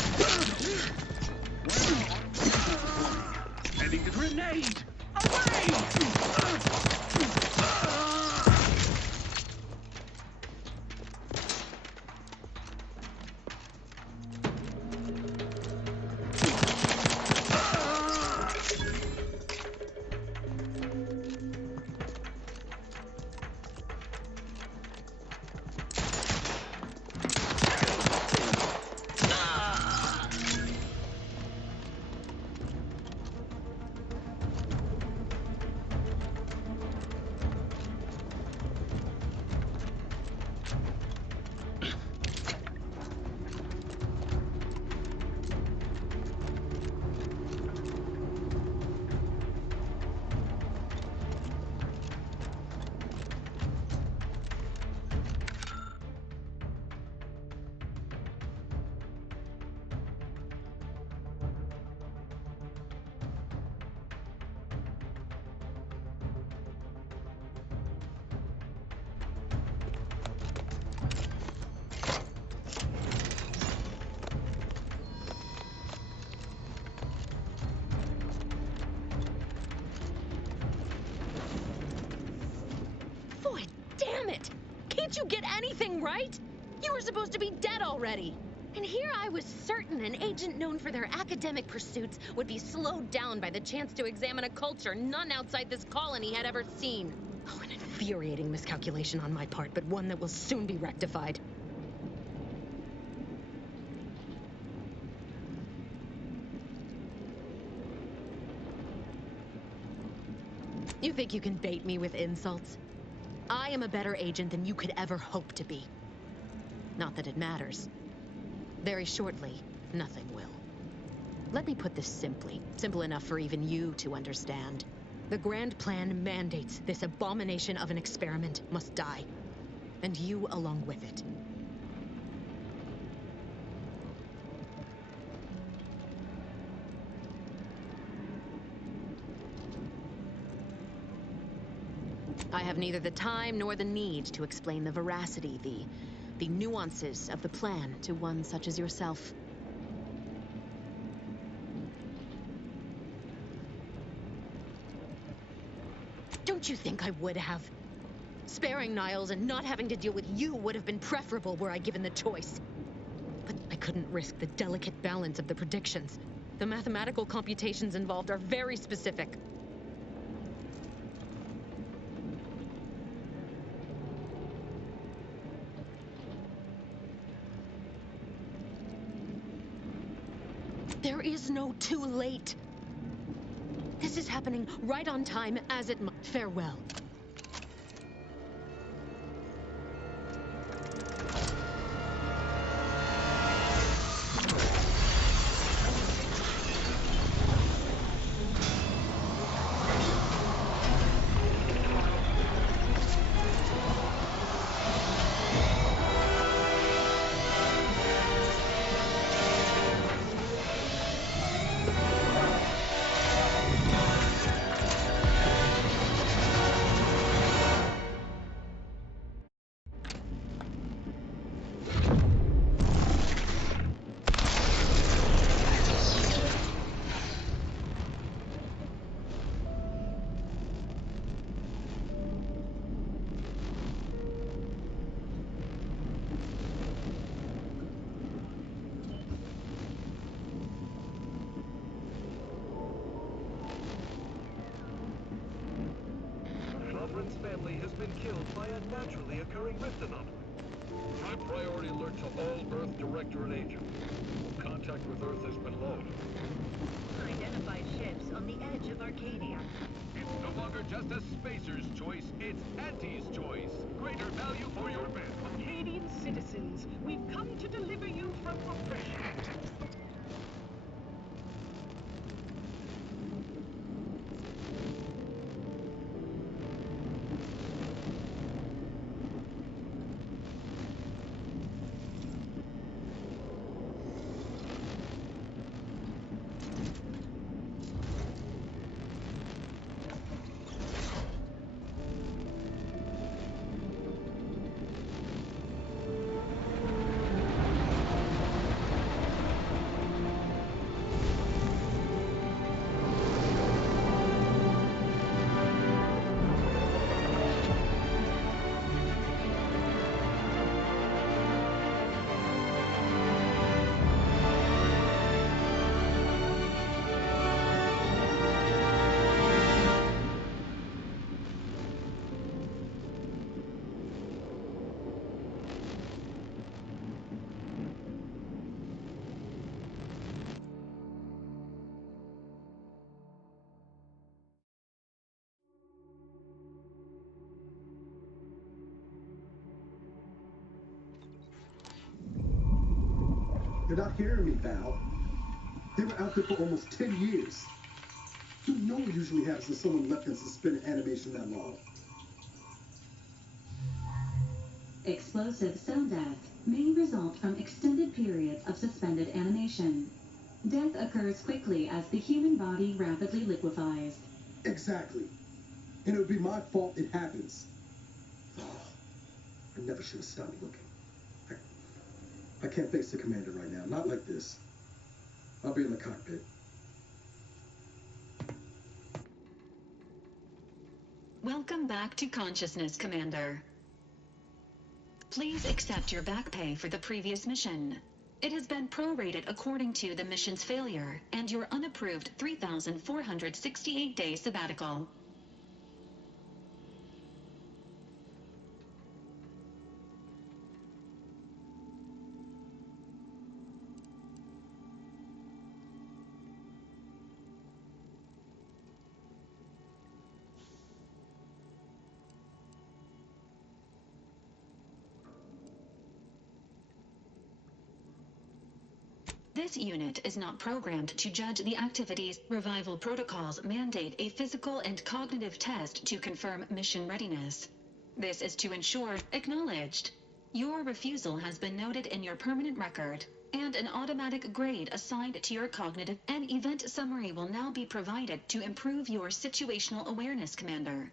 Sending the grenade! Away! Can't you get anything right? You were supposed to be dead already. And here I was certain an agent known for their academic pursuits would be slowed down by the chance to examine a culture none outside this colony had ever seen. Oh, an infuriating miscalculation on my part, but one that will soon be rectified. You think you can bait me with insults? I am a better agent than you could ever hope to be. Not that it matters. Very shortly, nothing will. Let me put this simply, simple enough for even you to understand. The Grand Plan mandates this abomination of an experiment must die, and you along with it. I have neither the time nor the need to explain the veracity, the nuances of the plan to one such as yourself. Don't you think I would have? Sparing Niles and not having to deal with you would have been preferable were I given the choice. But I couldn't risk the delicate balance of the predictions. The mathematical computations involved are very specific. There is no too late. This is happening right on time as it must. Farewell. Family has been killed by a naturally occurring rift anomaly. High priority alert to all Earth Directorate agents. Contact with Earth has been lost. Unidentified ships on the edge of Arcadia. It's no longer just a spacer's choice, it's Auntie's choice. Greater value for your men. Arcadian citizens, we've come to deliver you from oppression. You're not hearing me, Val. They were out there for almost 10 years. You know what usually happens when someone left in suspended animation that long. Explosive cell death may result from extended periods of suspended animation. Death occurs quickly as the human body rapidly liquefies. Exactly. And it would be my fault it happens. Oh, I never should have stopped looking. I can't face the commander right now. Not like this. I'll be in the cockpit. Welcome back to consciousness, Commander. Please accept your back pay for the previous mission. It has been prorated according to the mission's failure and your unapproved 3,468-day sabbatical. This unit is not programmed to judge the activities. Revival protocols mandate a physical and cognitive test to confirm mission readiness. This is to ensure acknowledged. Your refusal has been noted in your permanent record, and an automatic grade assigned to your cognitive. An event summary will now be provided to improve your situational awareness, Commander.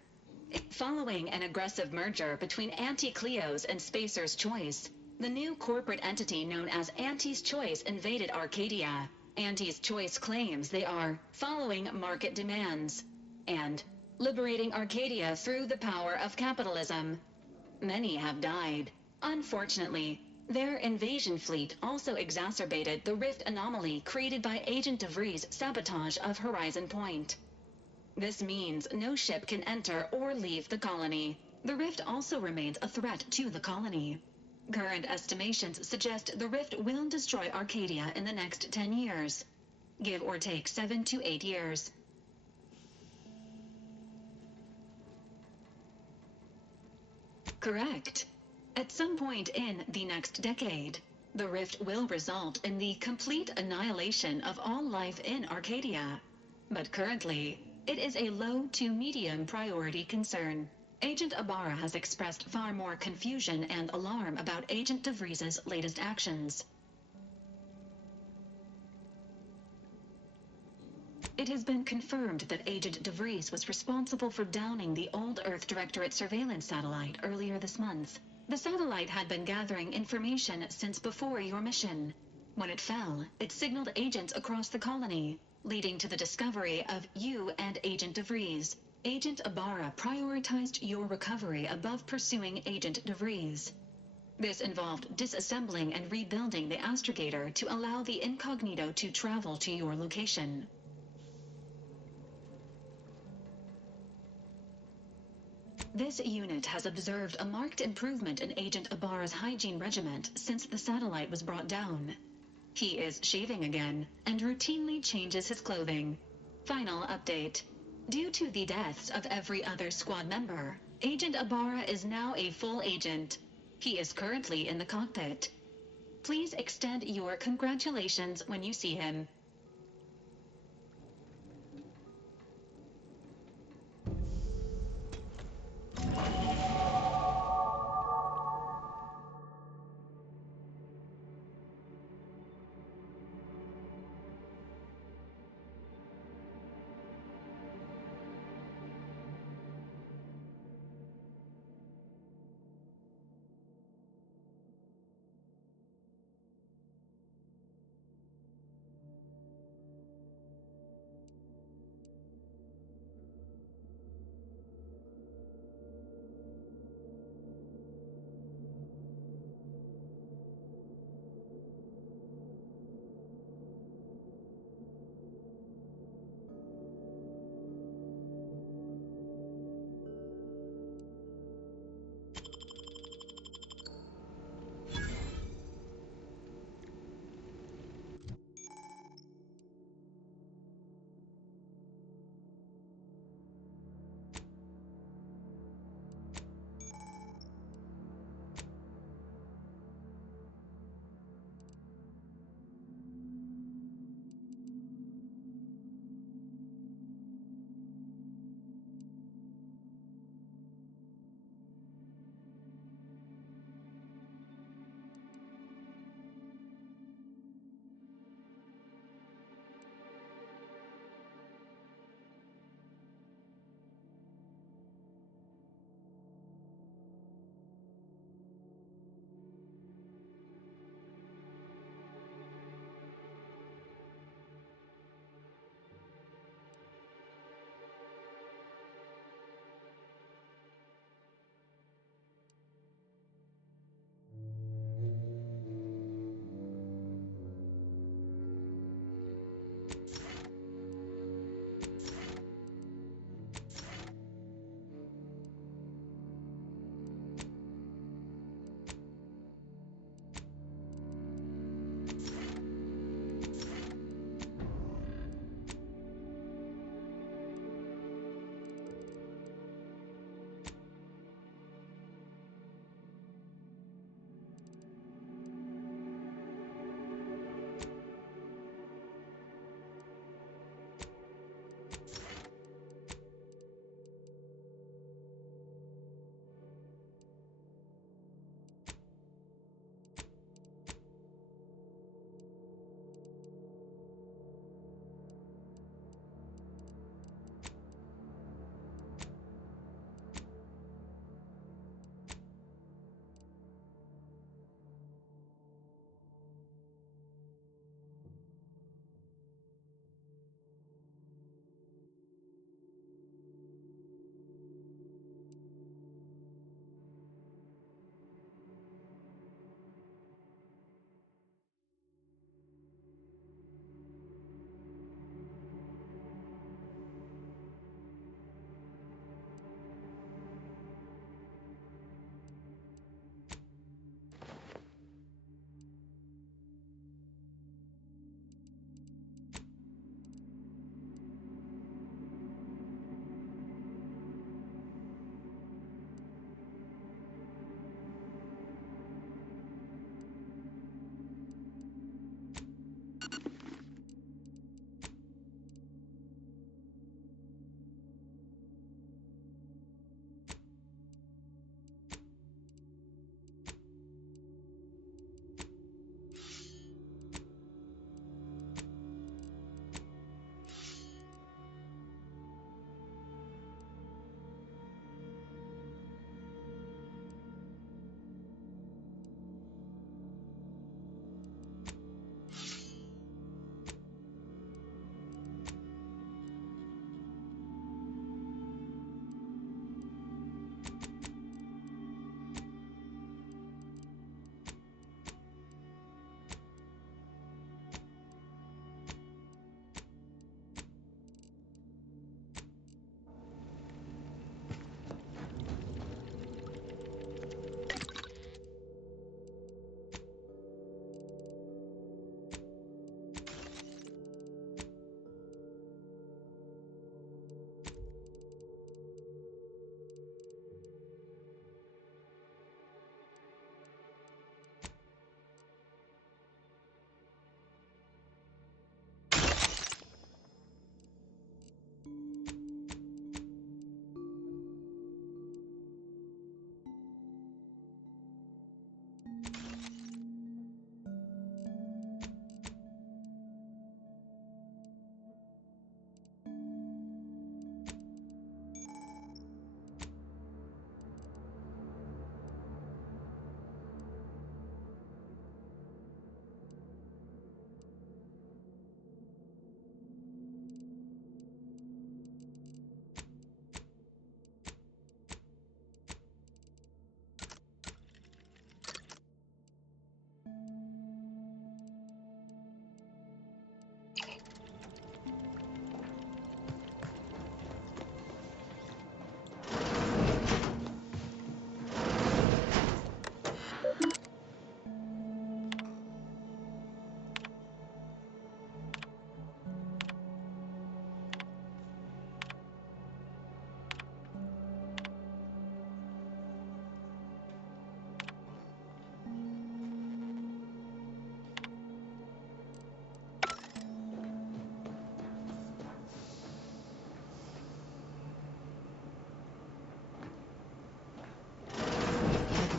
Following an aggressive merger between Anti-Cleos and Spacer's Choice, the new corporate entity known as Anti's Choice invaded Arcadia. Anti's Choice claims they are following market demands and liberating Arcadia through the power of capitalism. Many have died. Unfortunately, their invasion fleet also exacerbated the rift anomaly created by Agent DeVries' sabotage of Horizon Point. This means no ship can enter or leave the colony. The rift also remains a threat to the colony. Current estimations suggest the rift will destroy Arcadia in the next 10 years. Give or take 7 to 8 years. Correct. At some point in the next decade, the rift will result in the complete annihilation of all life in Arcadia. But currently, it is a low to medium priority concern. Agent Ibarra has expressed far more confusion and alarm about Agent DeVries' latest actions. It has been confirmed that Agent DeVries was responsible for downing the Old Earth Directorate surveillance satellite earlier this month. The satellite had been gathering information since before your mission. When it fell, it signaled agents across the colony, leading to the discovery of you and Agent DeVries. Agent Ibarra prioritized your recovery above pursuing Agent DeVries. This involved disassembling and rebuilding the astrogator to allow the incognito to travel to your location. This unit has observed a marked improvement in Agent Ibarra's hygiene regiment since the satellite was brought down. He is shaving again and routinely changes his clothing. Final update. Due to the deaths of every other squad member, Agent Ibarra is now a full agent. He is currently in the cockpit. Please extend your congratulations when you see him.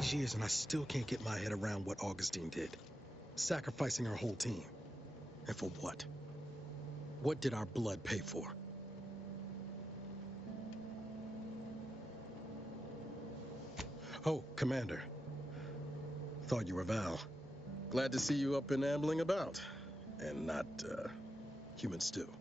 these years and I still can't get my head around what Augustine did. Sacrificing our whole team. And for what? What did our blood pay for? Oh, Commander. Thought you were Val. Glad to see you up and ambling about. And not, human stew.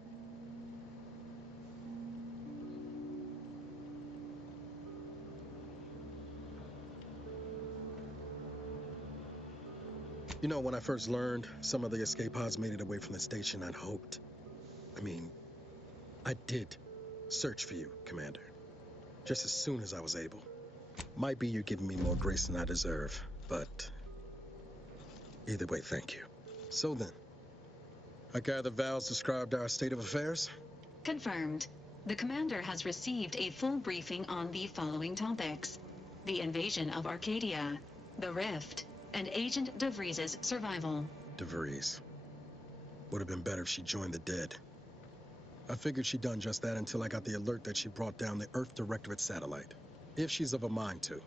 You know, when I first learned some of the escape pods made it away from the station, I'd hoped. I did search for you, Commander. Just as soon as I was able. Might be you're giving me more grace than I deserve, but either way, thank you. So then, I gather Val's described our state of affairs? Confirmed. The commander has received a full briefing on the following topics: the invasion of Arcadia, the Rift, and Agent DeVries' survival. DeVries. Would have been better if she joined the dead. I figured she'd done just that until I got the alert that she brought down the Earth Directorate satellite. If she's of a mind to,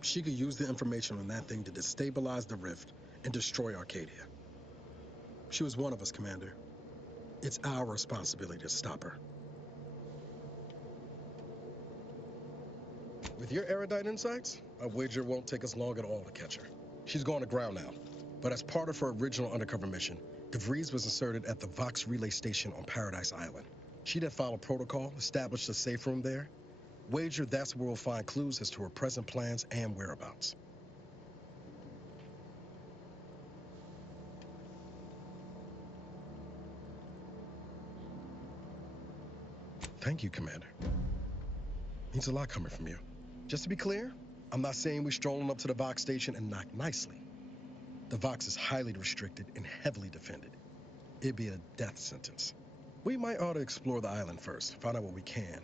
she could use the information on that thing to destabilize the Rift and destroy Arcadia. She was one of us, Commander. It's our responsibility to stop her. With your erudite insights, I wager it won't take us long at all to catch her. She's going to ground now, but as part of her original undercover mission, DeVries was inserted at the Vox Relay Station on Paradise Island. She'd have followed protocol, established a safe room there. Wager that's where we'll find clues as to her present plans and whereabouts. Thank you, Commander. Means a lot coming from you. Just to be clear, I'm not saying we're strolling up to the Vox station and knock nicely. The Vox is highly restricted and heavily defended. It'd be a death sentence. We might ought to explore the island first, find out what we can.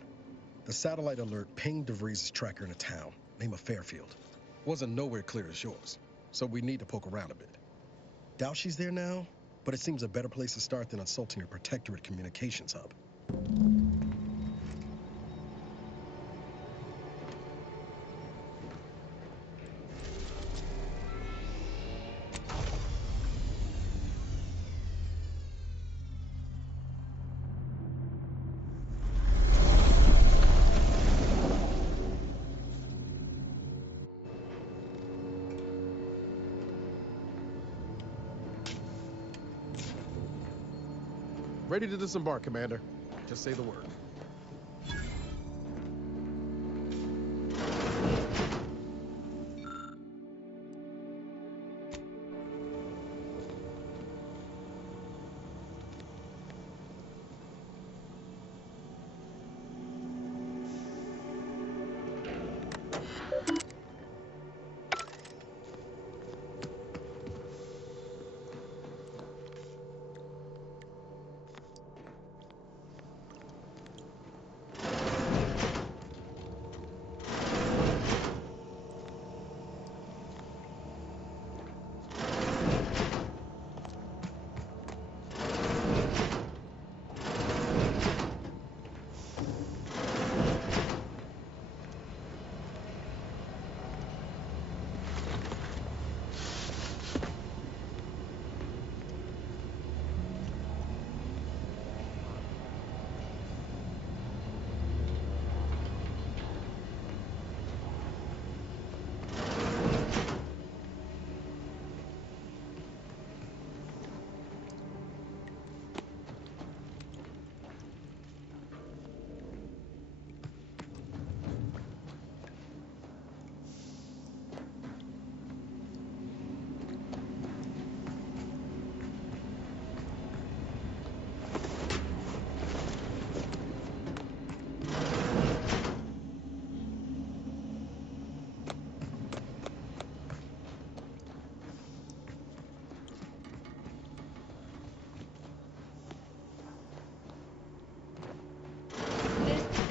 The satellite alert pinged DeVries' tracker in a town, name of Fairfield. Wasn't nowhere clear as yours, so we need to poke around a bit. Doubt she's there now, but it seems a better place to start than assaulting your Protectorate communications hub. Ready to disembark, Commander. Just say the word.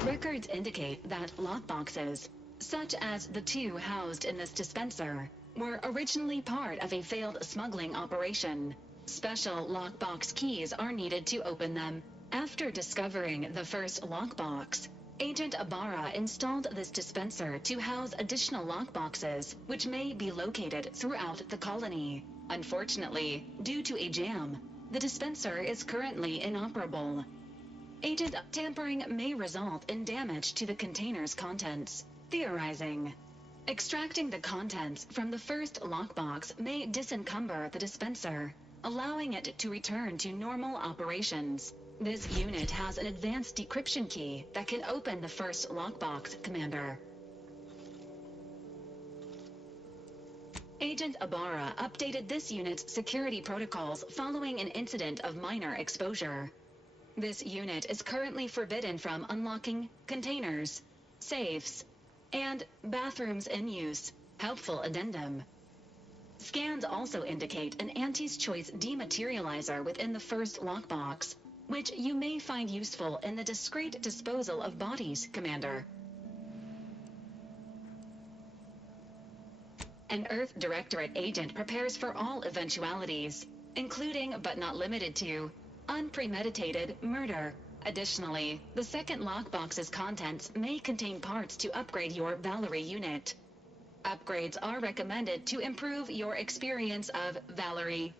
Records indicate that lockboxes, such as the two housed in this dispenser, were originally part of a failed smuggling operation. Special lockbox keys are needed to open them. After discovering the first lockbox, Agent Ibarra installed this dispenser to house additional lockboxes, which may be located throughout the colony. Unfortunately, due to a jam, the dispenser is currently inoperable. Agent tampering may result in damage to the container's contents. Theorizing. Extracting the contents from the first lockbox may disencumber the dispenser, allowing it to return to normal operations. This unit has an advanced decryption key that can open the first lockbox, Commander. Agent Ibarra updated this unit's security protocols following an incident of minor exposure. This unit is currently forbidden from unlocking containers, safes, and bathrooms in use. Helpful addendum. Scans also indicate an Auntie's Choice dematerializer within the first lockbox, which you may find useful in the discreet disposal of bodies, Commander. An Earth Directorate agent prepares for all eventualities, including but not limited to unpremeditated murder. Additionally, the second lockbox's contents may contain parts to upgrade your Valerie unit. Upgrades are recommended to improve your experience of Valerie.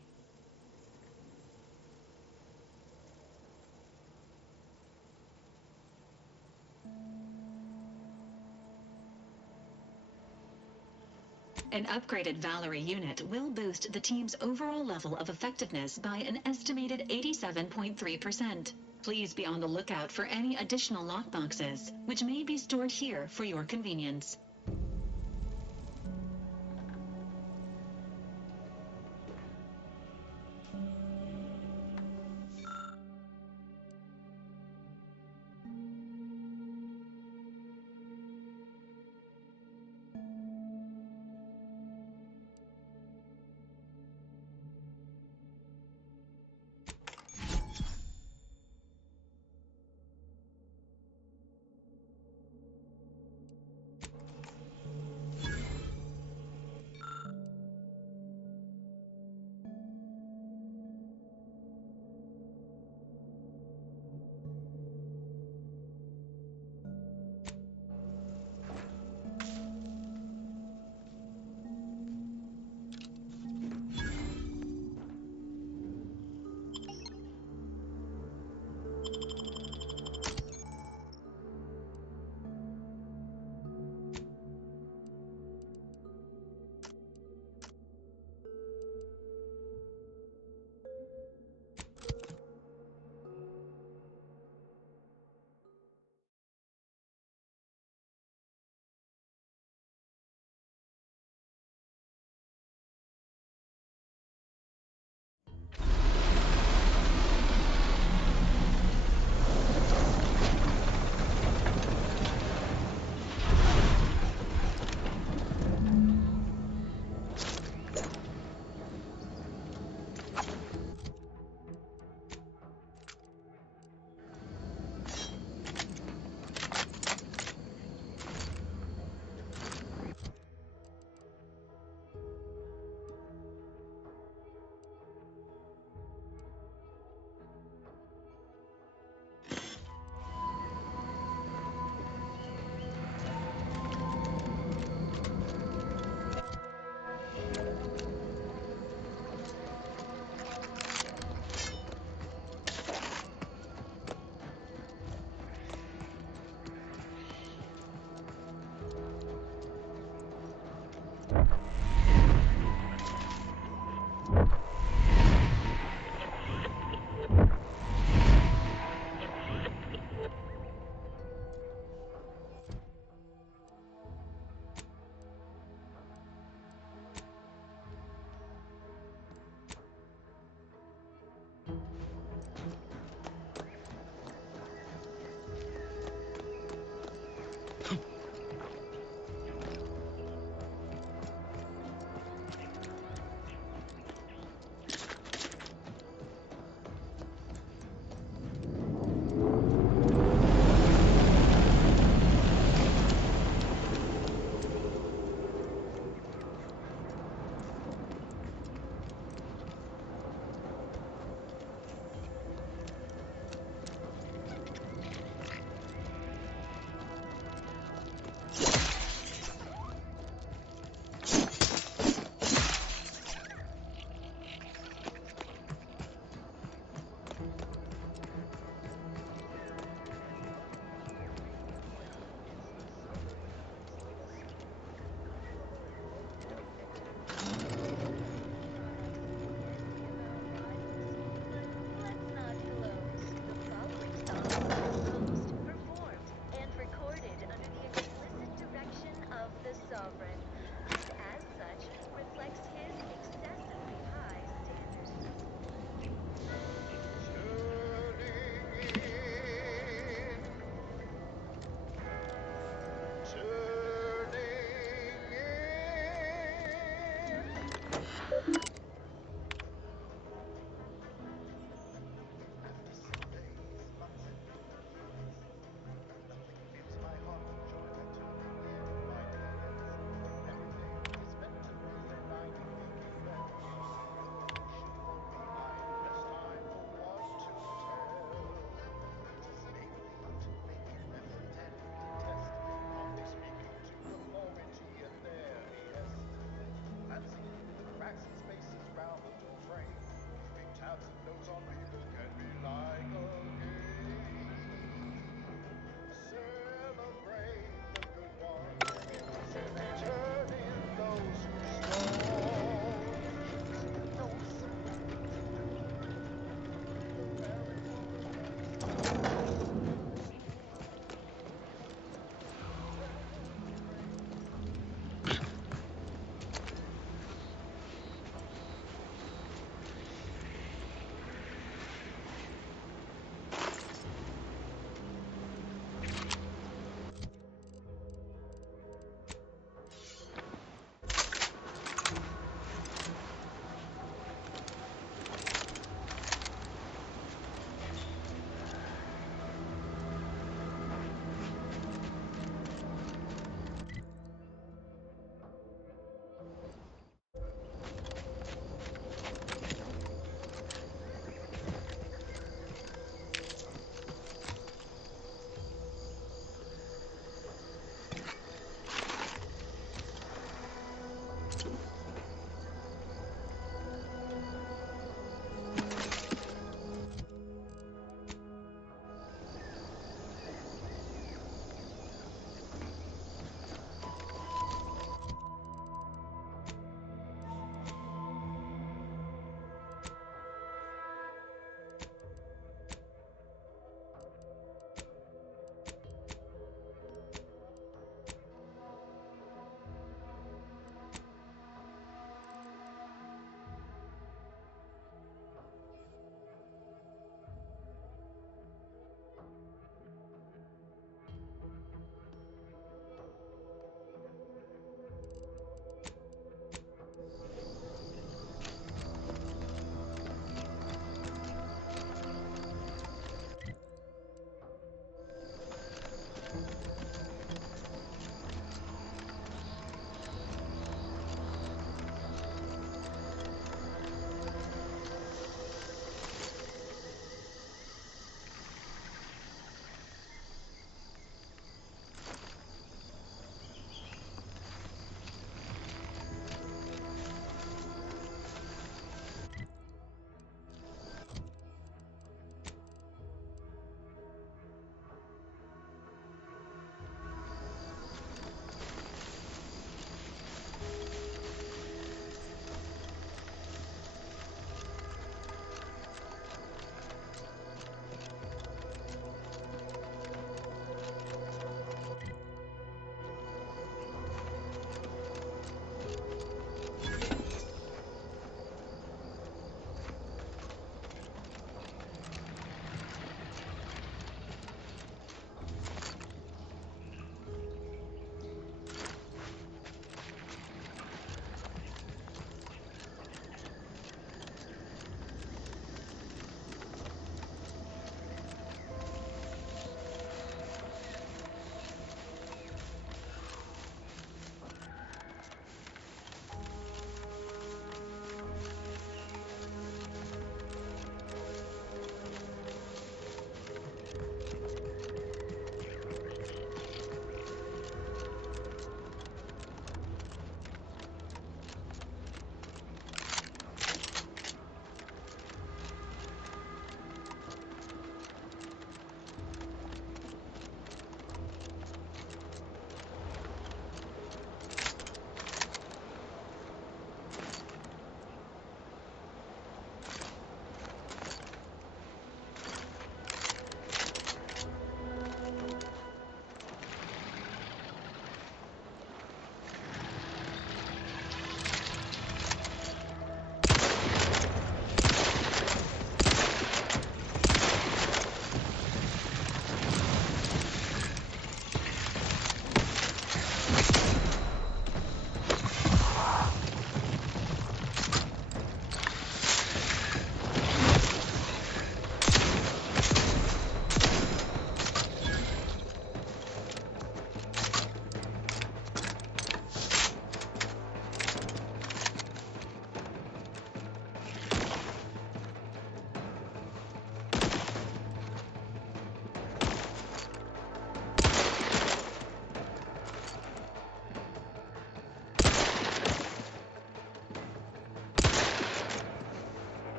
An upgraded Valerie unit will boost the team's overall level of effectiveness by an estimated 87.3%. Please be on the lookout for any additional lockboxes, which may be stored here for your convenience.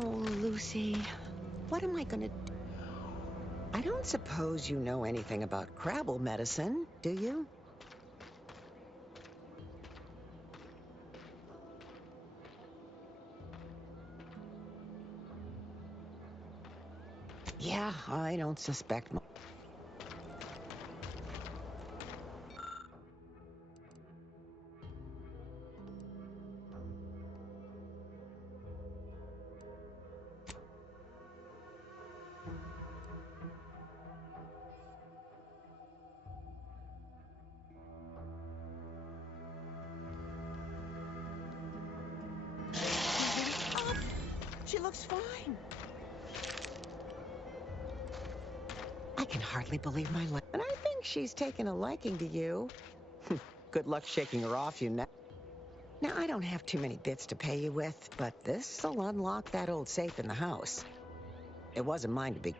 Oh, Lucy, what am I gonna... I don't suppose you know anything about Crabble medicine, do you? Yeah, I don't suspect much. She looks fine. I can hardly believe my luck. And I think she's taken a liking to you. Good luck shaking her off you now. Now, I don't have too many bits to pay you with, but this'll unlock that old safe in the house. It wasn't mine to be.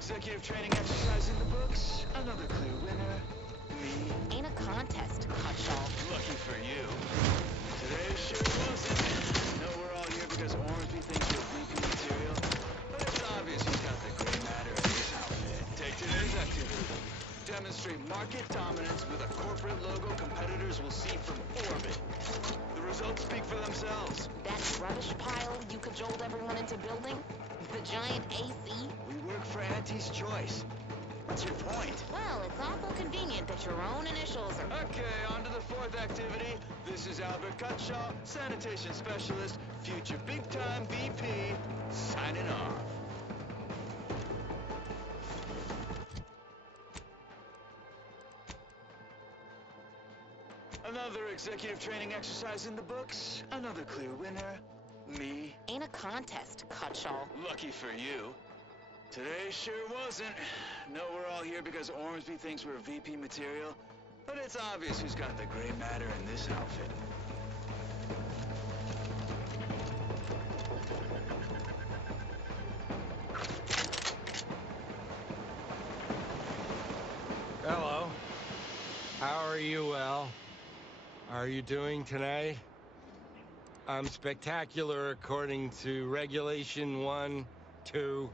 Executive training exercise in the books. Another clear winner. Me. Ain't a contest, Cutshaw. Lucky for you. Today sure wasn't. No, we're all here because Ormsby thinks we're VP material. But it's obvious he's got the gray matter in his outfit. Take today's activity. Demonstrate market dominance with a corporate logo competitors will see from orbit. The results speak for themselves. That rubbish pile you cajoled everyone into building? The giant AC? We work for Auntie's Choice. What's your point? Well, it's awful convenient that your own initials are... Okay, on to the fourth activity. This is Albert Cutshaw, sanitation specialist, future big-time VP, signing off. Another executive training exercise in the books. Another clear winner. Me. Ain't a contest, Cutshaw. Lucky for you. Today sure wasn't. No, we're all here because Ormsby thinks we're VP material. But it's obvious who's got the gray matter in this outfit. Hello. How are you, Al? Are you doing tonight? I'm spectacular according to Regulation 1, 2,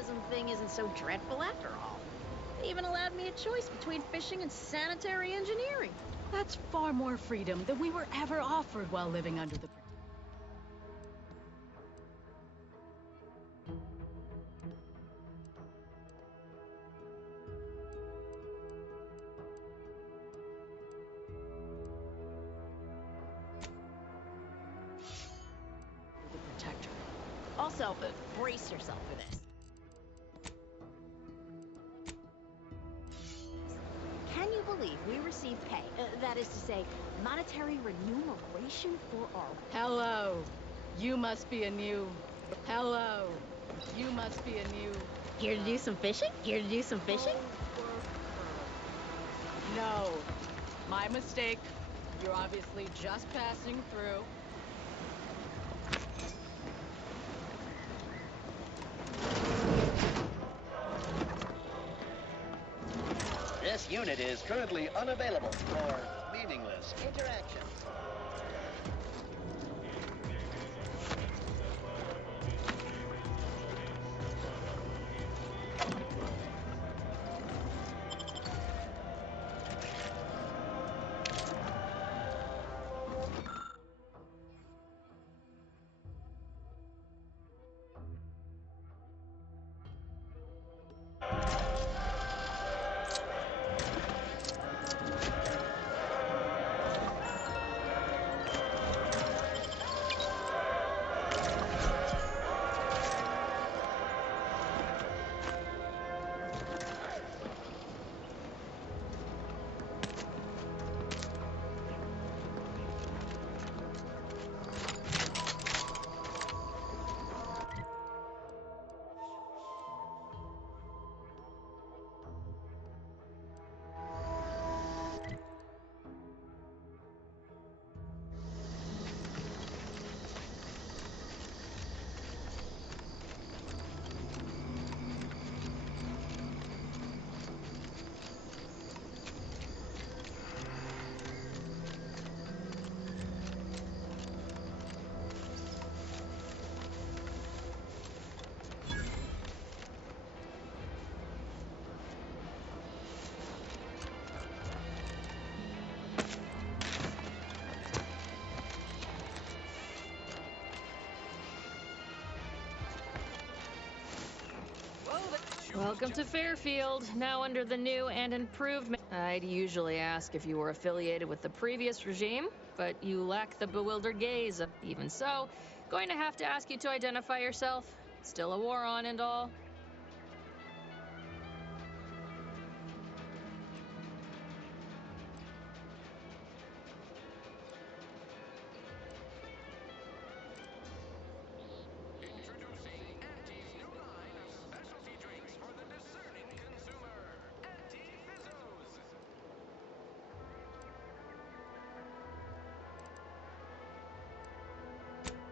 capitalism thing isn't so dreadful after all. They even allowed me a choice between fishing and sanitary engineering. That's far more freedom than we were ever offered while living under the... Protector. Also, brace yourself for this. Can you believe we receive pay? That is to say, monetary remuneration for our... Hello. You must be a new... Hello. You must be a new... Here to do some fishing? Here to do some fishing? No. My mistake. You're obviously just passing through. This unit is currently unavailable for meaningless interactions. Welcome to Fairfield, now under the new and improved... I'd usually ask if you were affiliated with the previous regime, but you lack the bewildered gaze. Even so, going to have to ask you to identify yourself. Still a war on and all.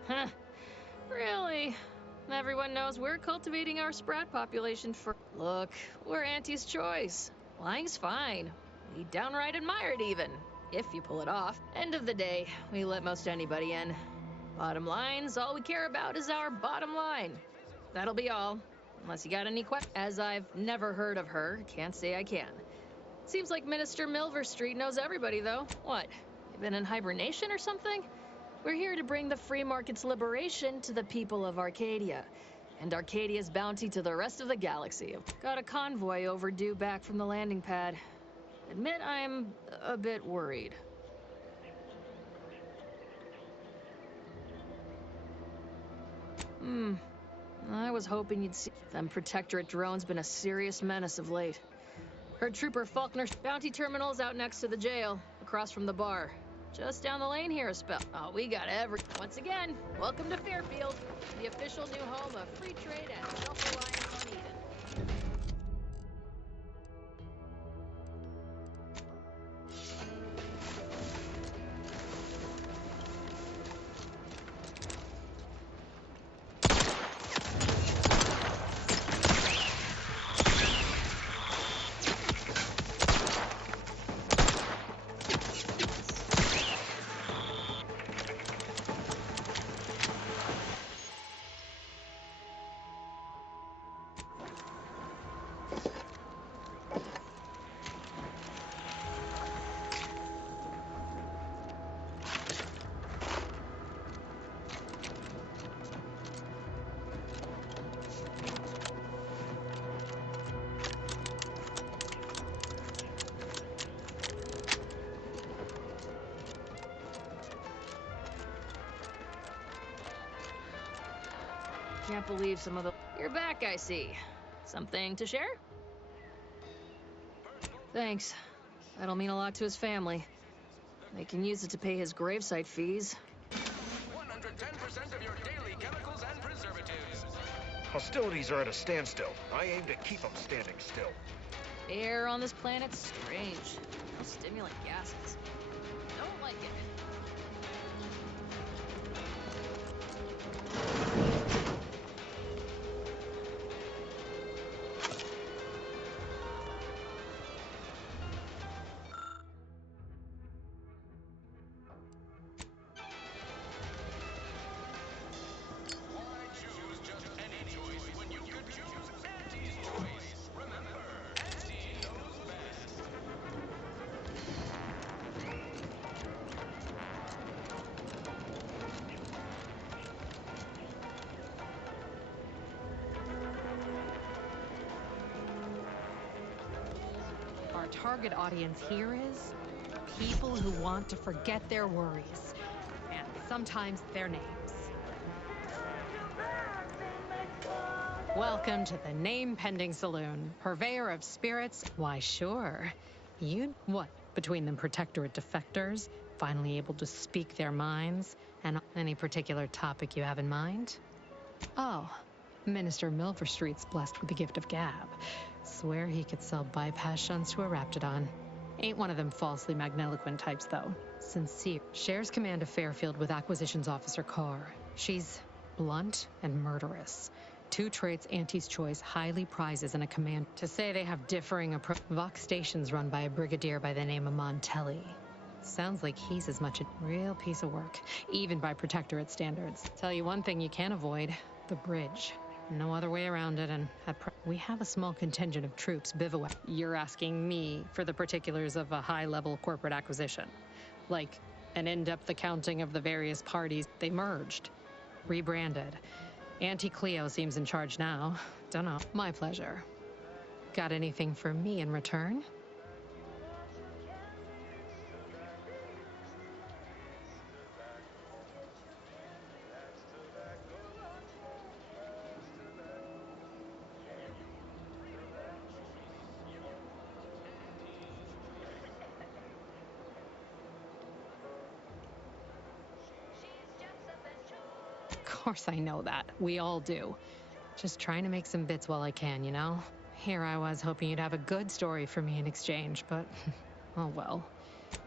Huh. Really? Everyone knows we're cultivating our sprat population for... Look, we're Auntie's choice. Lying's fine. We downright admire it even, if you pull it off. End of the day, we let most anybody in. Bottom line's all we care about is our bottom line. That'll be all. Unless you got any questions. As I've never heard of her, can't say I can. Seems like Minister Milverstreet knows everybody, though. What? You been in hibernation or something? We're here to bring the free market's liberation to the people of Arcadia, and Arcadia's bounty to the rest of the galaxy. Got a convoy overdue back from the landing pad. Admit I'm a bit worried. I was hoping you'd see them. Protectorate drones been a serious menace of late. Heard Trooper Faulkner's bounty terminal's out next to the jail, across from the bar. Just down the lane here a spell. Oh, we got Once again, welcome to Fairfield, the official new home of free trade and self-reliance on Eden. Can't believe some of the... You're back, I see. Something to share? Thanks. That'll mean a lot to his family. They can use it to pay his gravesite fees. 110% of your daily chemicals and preservatives. Hostilities are at a standstill. I aim to keep them standing still. Air on this planet's strange. No stimulant gases. Don't like it. Our target audience here is people who want to forget their worries, and sometimes their names. Welcome to the Name Pending Saloon, purveyor of spirits. Why, sure. What? Between them Protectorate defectors, finally able to speak their minds, and any particular topic you have in mind? Oh, Minister Milverstreet's blessed with the gift of gab. Swear he could sell bypass shunts to a Raptidon. Ain't one of them falsely magniloquent types, though. Sincere. Shares command of Fairfield with Acquisitions Officer Carr. She's blunt and murderous. Two traits Auntie's Choice highly prizes in a command. To say they have differing approach. Vox Station's run by a brigadier by the name of Montelli. Sounds like he's as much a real piece of work, even by Protectorate standards. Tell you one thing you can't avoid, the bridge. No other way around it, and we have a small contingent of troops bivouac. You're asking me for the particulars of a high-level corporate acquisition. Like an in-depth accounting of the various parties they merged, rebranded. Auntie Cleo seems in charge now. Dunno. My pleasure. Got anything for me in return? Of course I know that. We all do. Just trying to make some bits while I can, you know? Here I was hoping you'd have a good story for me in exchange, but oh well.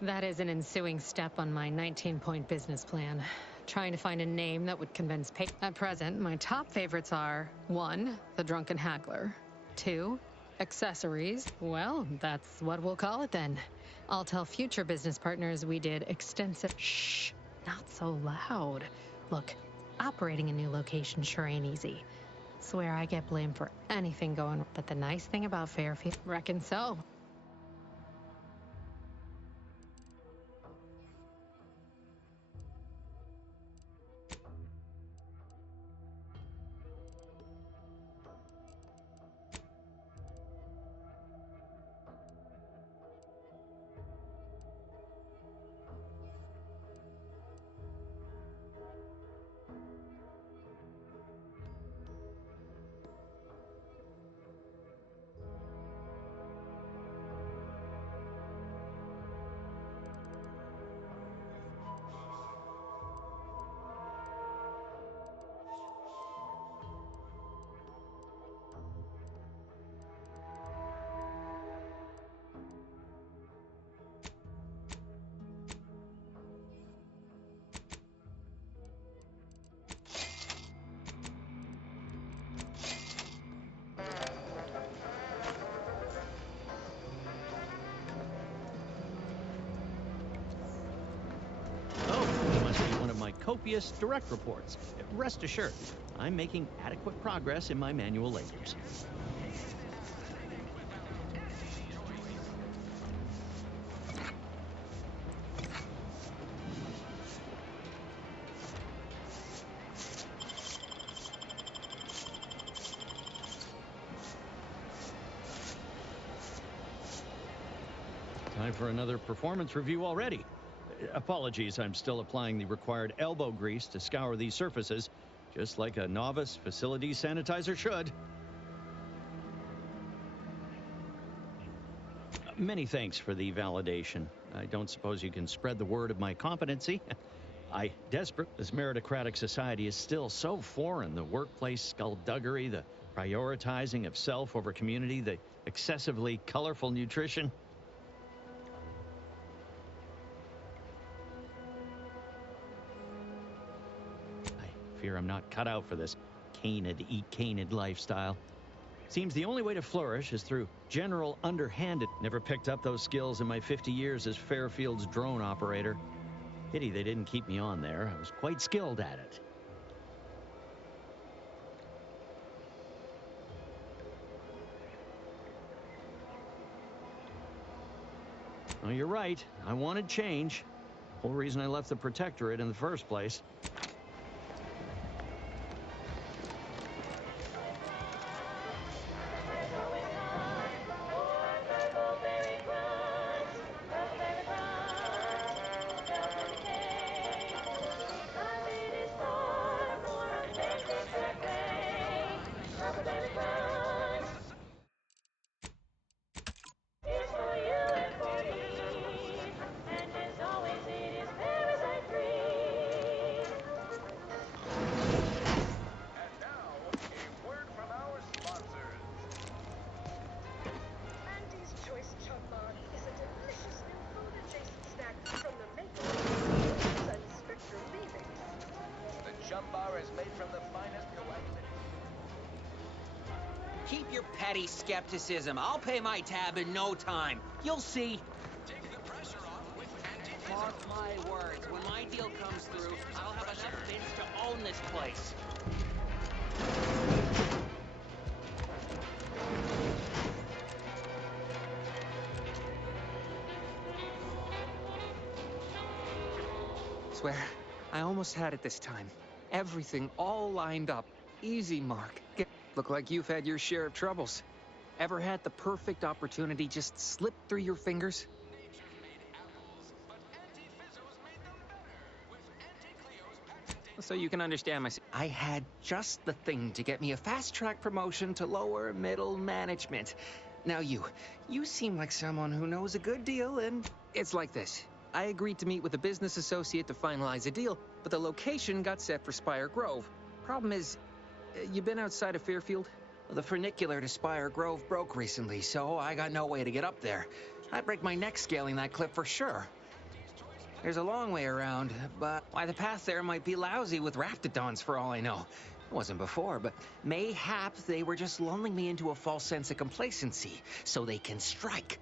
That is an ensuing step on my 19-point business plan. Trying to find a name that would convince At present, my top favorites are 1, the Drunken Haggler. 2, accessories. Well, that's what we'll call it then. I'll tell future business partners we did extensive... Shh, not so loud. Look, operating a new location sure ain't easy. Swear I get blamed for anything going, but the nice thing about Fairfield, reckon so. Copious direct reports. Rest assured, I'm making adequate progress in my manual labors. Time for another performance review already. Apologies, I'm still applying the required elbow grease to scour these surfaces. just like a novice facility sanitizer should. Many thanks for the validation. I don't suppose you can spread the word of my competency. This meritocratic society is still so foreign. The workplace skullduggery, the prioritizing of self over community, the excessively colorful nutrition. I fear I'm not cut out for this canid, eat canid lifestyle. Seems the only way to flourish is through general underhanded. Never picked up those skills in my 50 years as Fairfield's drone operator. Pity they didn't keep me on there. I was quite skilled at it. Oh, you're right. I wanted change. Whole reason I left the Protectorate in the first place. Keep your petty skepticism. I'll pay my tab in no time. You'll see. Take the pressure off with anti-physical. Mark my words. When my deal comes through, I'll have enough bits to own this place. Swear, I almost had it this time. Everything all lined up. Easy, Mark. Look like you've had your share of troubles. Ever had the perfect opportunity just slip through your fingers? So you can understand I had just the thing to get me a fast-track promotion to lower middle management. Now you seem like someone who knows a good deal, and it's like this. I agreed to meet with a business associate to finalize a deal, but the location got set for Spire Grove. Problem is, you been outside of Fairfield? Well, the funicular to Spire Grove broke recently, so I got no way to get up there. I'd break my neck scaling that cliff for sure. There's a long way around, but why the path there might be lousy with raptidons for all I know. It wasn't before, but mayhap they were just lulling me into a false sense of complacency so they can strike.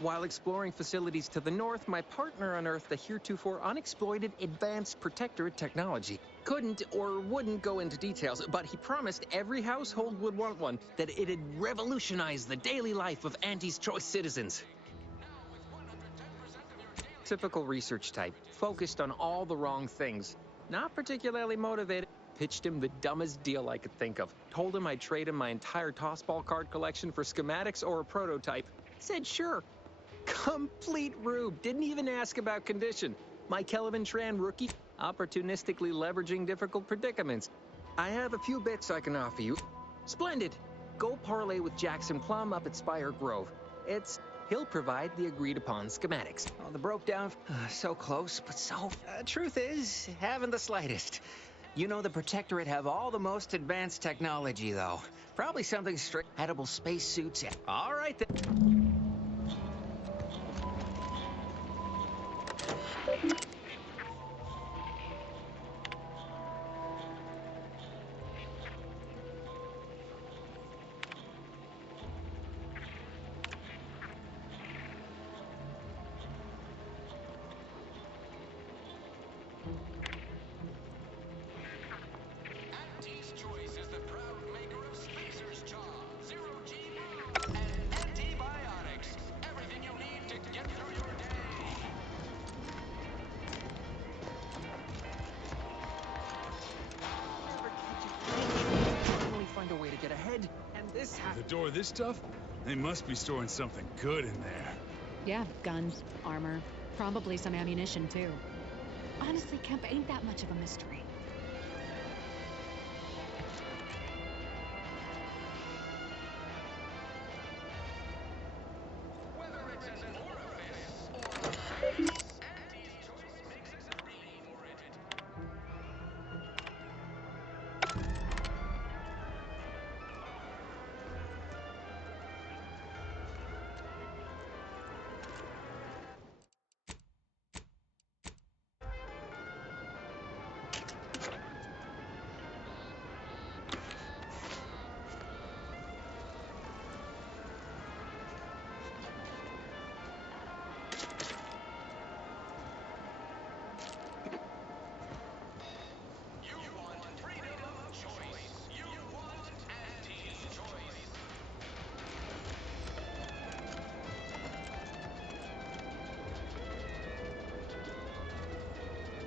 While exploring facilities to the north, my partner unearthed a heretofore unexploited advanced Protectorate technology. Couldn't or wouldn't go into details, but he promised every household would want one, that it'd revolutionize the daily life of Auntie's Choice citizens. Typical research type, focused on all the wrong things. Not particularly motivated. Pitched him the dumbest deal I could think of. Told him I'd trade him my entire tossball card collection for schematics or a prototype. Said sure. Complete rube. Didn't even ask about condition. My Kelvin Tran rookie, opportunistically leveraging difficult predicaments. I have a few bits I can offer you. Splendid. Go parlay with Jackson Plum up at Spire Grove. He'll provide the agreed-upon schematics. Oh, the broke down. So close, but so... truth is, haven't the slightest. You know the Protectorate have all the most advanced technology, though. Probably something straight... edible spacesuits. All right, then. Auntie's Choice is the proud maker of Spacer's Jaw, Zero G Brew, and antibiotics. Everything you need to get through your day. Finally find a way to get ahead, and this The door this tough? They must be storing something good in there. Yeah, guns, armor, probably some ammunition too. Honestly, Kemp ain't that much of a mystery.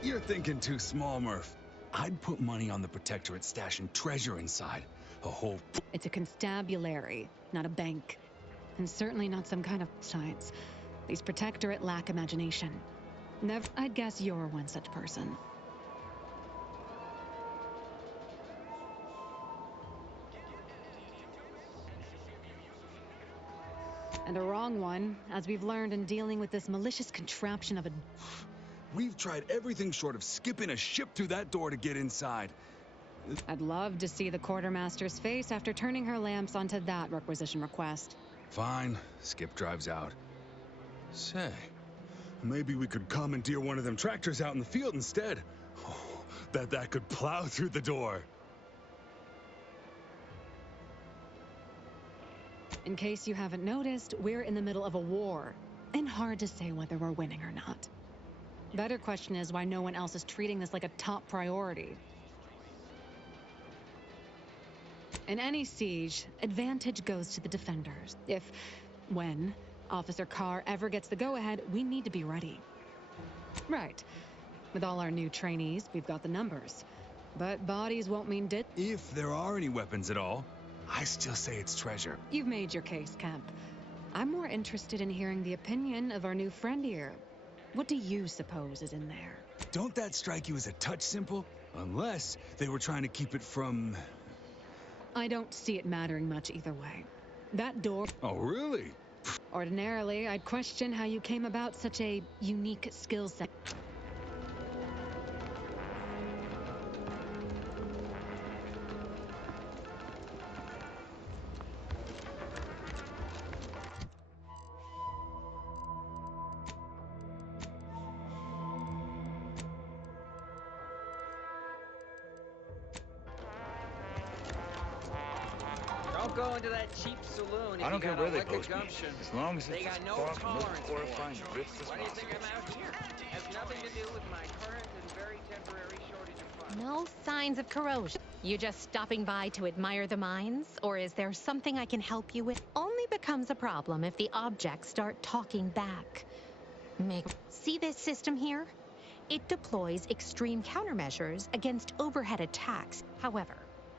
You're thinking too small, Murph. I'd put money on the Protectorate stashing treasure inside. A whole... It's a constabulary, not a bank. And certainly not some kind of science. These Protectorate lack imagination. I'd guess you're one such person. And a wrong one, as we've learned in dealing with this malicious contraption of a... We've tried everything short of skipping a ship through that door to get inside. I'd love to see the quartermaster's face after turning her lamps onto that requisition request. Fine. Skip drives out. Say, maybe we could commandeer one of them tractors out in the field instead. Oh, that could plow through the door. In case you haven't noticed, we're in the middle of a war. And hard to say whether we're winning or not. Better question is why no one else is treating this like a top priority. In any siege, advantage goes to the defenders. When Officer Carr ever gets the go-ahead, we need to be ready. Right. With all our new trainees, we've got the numbers. But bodies won't mean dit. If there are any weapons at all, I still say it's treasure. You've made your case, Kemp. I'm more interested in hearing the opinion of our new friend here. What do you suppose is in there? Don't that strike you as a touch simple? Unless they were trying to keep it from... I don't see it mattering much either way. That door... Oh, really? Ordinarily, I'd question how you came about such a unique skill set. Don't go into that cheap saloon if I don't you care got where a they lick of post me, gumption. as long as They it's got as no far from the tolerance for horrifying it. drifts as Why do you think possible. I'm out here? Has nothing to do with my current and very temporary shortage of funds. No signs of corrosion. You just stopping by to admire the mines? Or is there something I can help you with? Only becomes a problem if the objects start talking back. See this system here? It deploys extreme countermeasures against overhead attacks. However,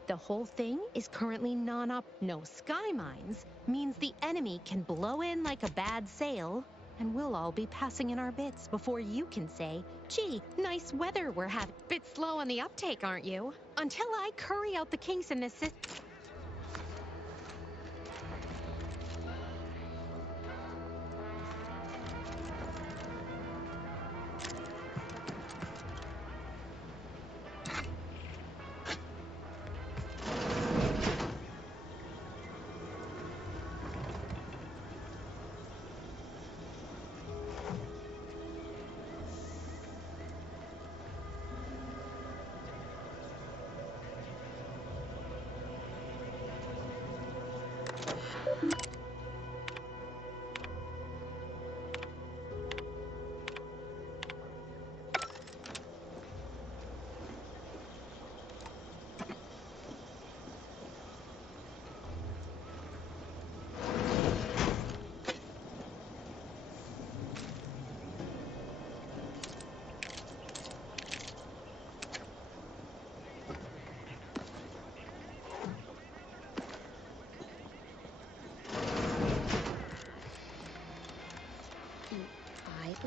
the whole thing is currently non-op. No sky mines means the enemy can blow in like a bad sail, and we'll all be passing in our bits before you can say, gee, nice weather we're having. Bit slow on the uptake, aren't you? Until I curry out the kinks in this system.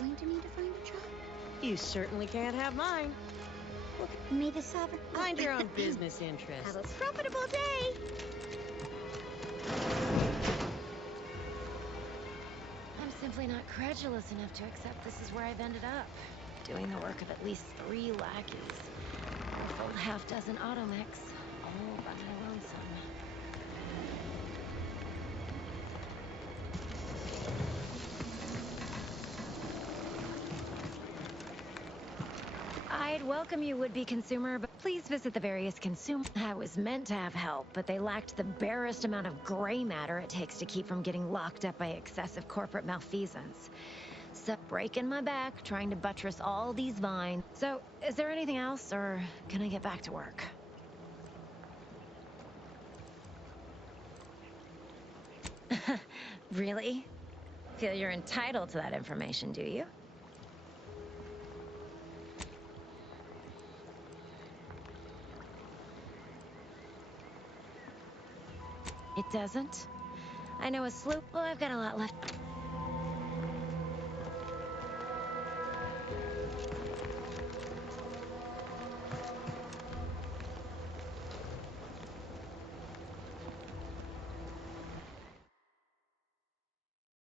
going to need to find a job. You certainly can't have mine. Well, may the sovereign... Mind your own business interests. Have a profitable day! I'm simply not credulous enough to accept this is where I've ended up. Doing the work of at least 3 lackeys. A full half-dozen automechs, all by my lonesome. I'd welcome you, would-be consumer, but please visit the various consumer. I was meant to have help, but they lacked the barest amount of gray matter it takes to keep from getting locked up by excessive corporate malfeasance. So, breaking my back, trying to buttress all these vines. So, is there anything else, or can I get back to work? Really? Feel you're entitled to that information, do you? It doesn't? I know a slew. Well, I've got a lot left.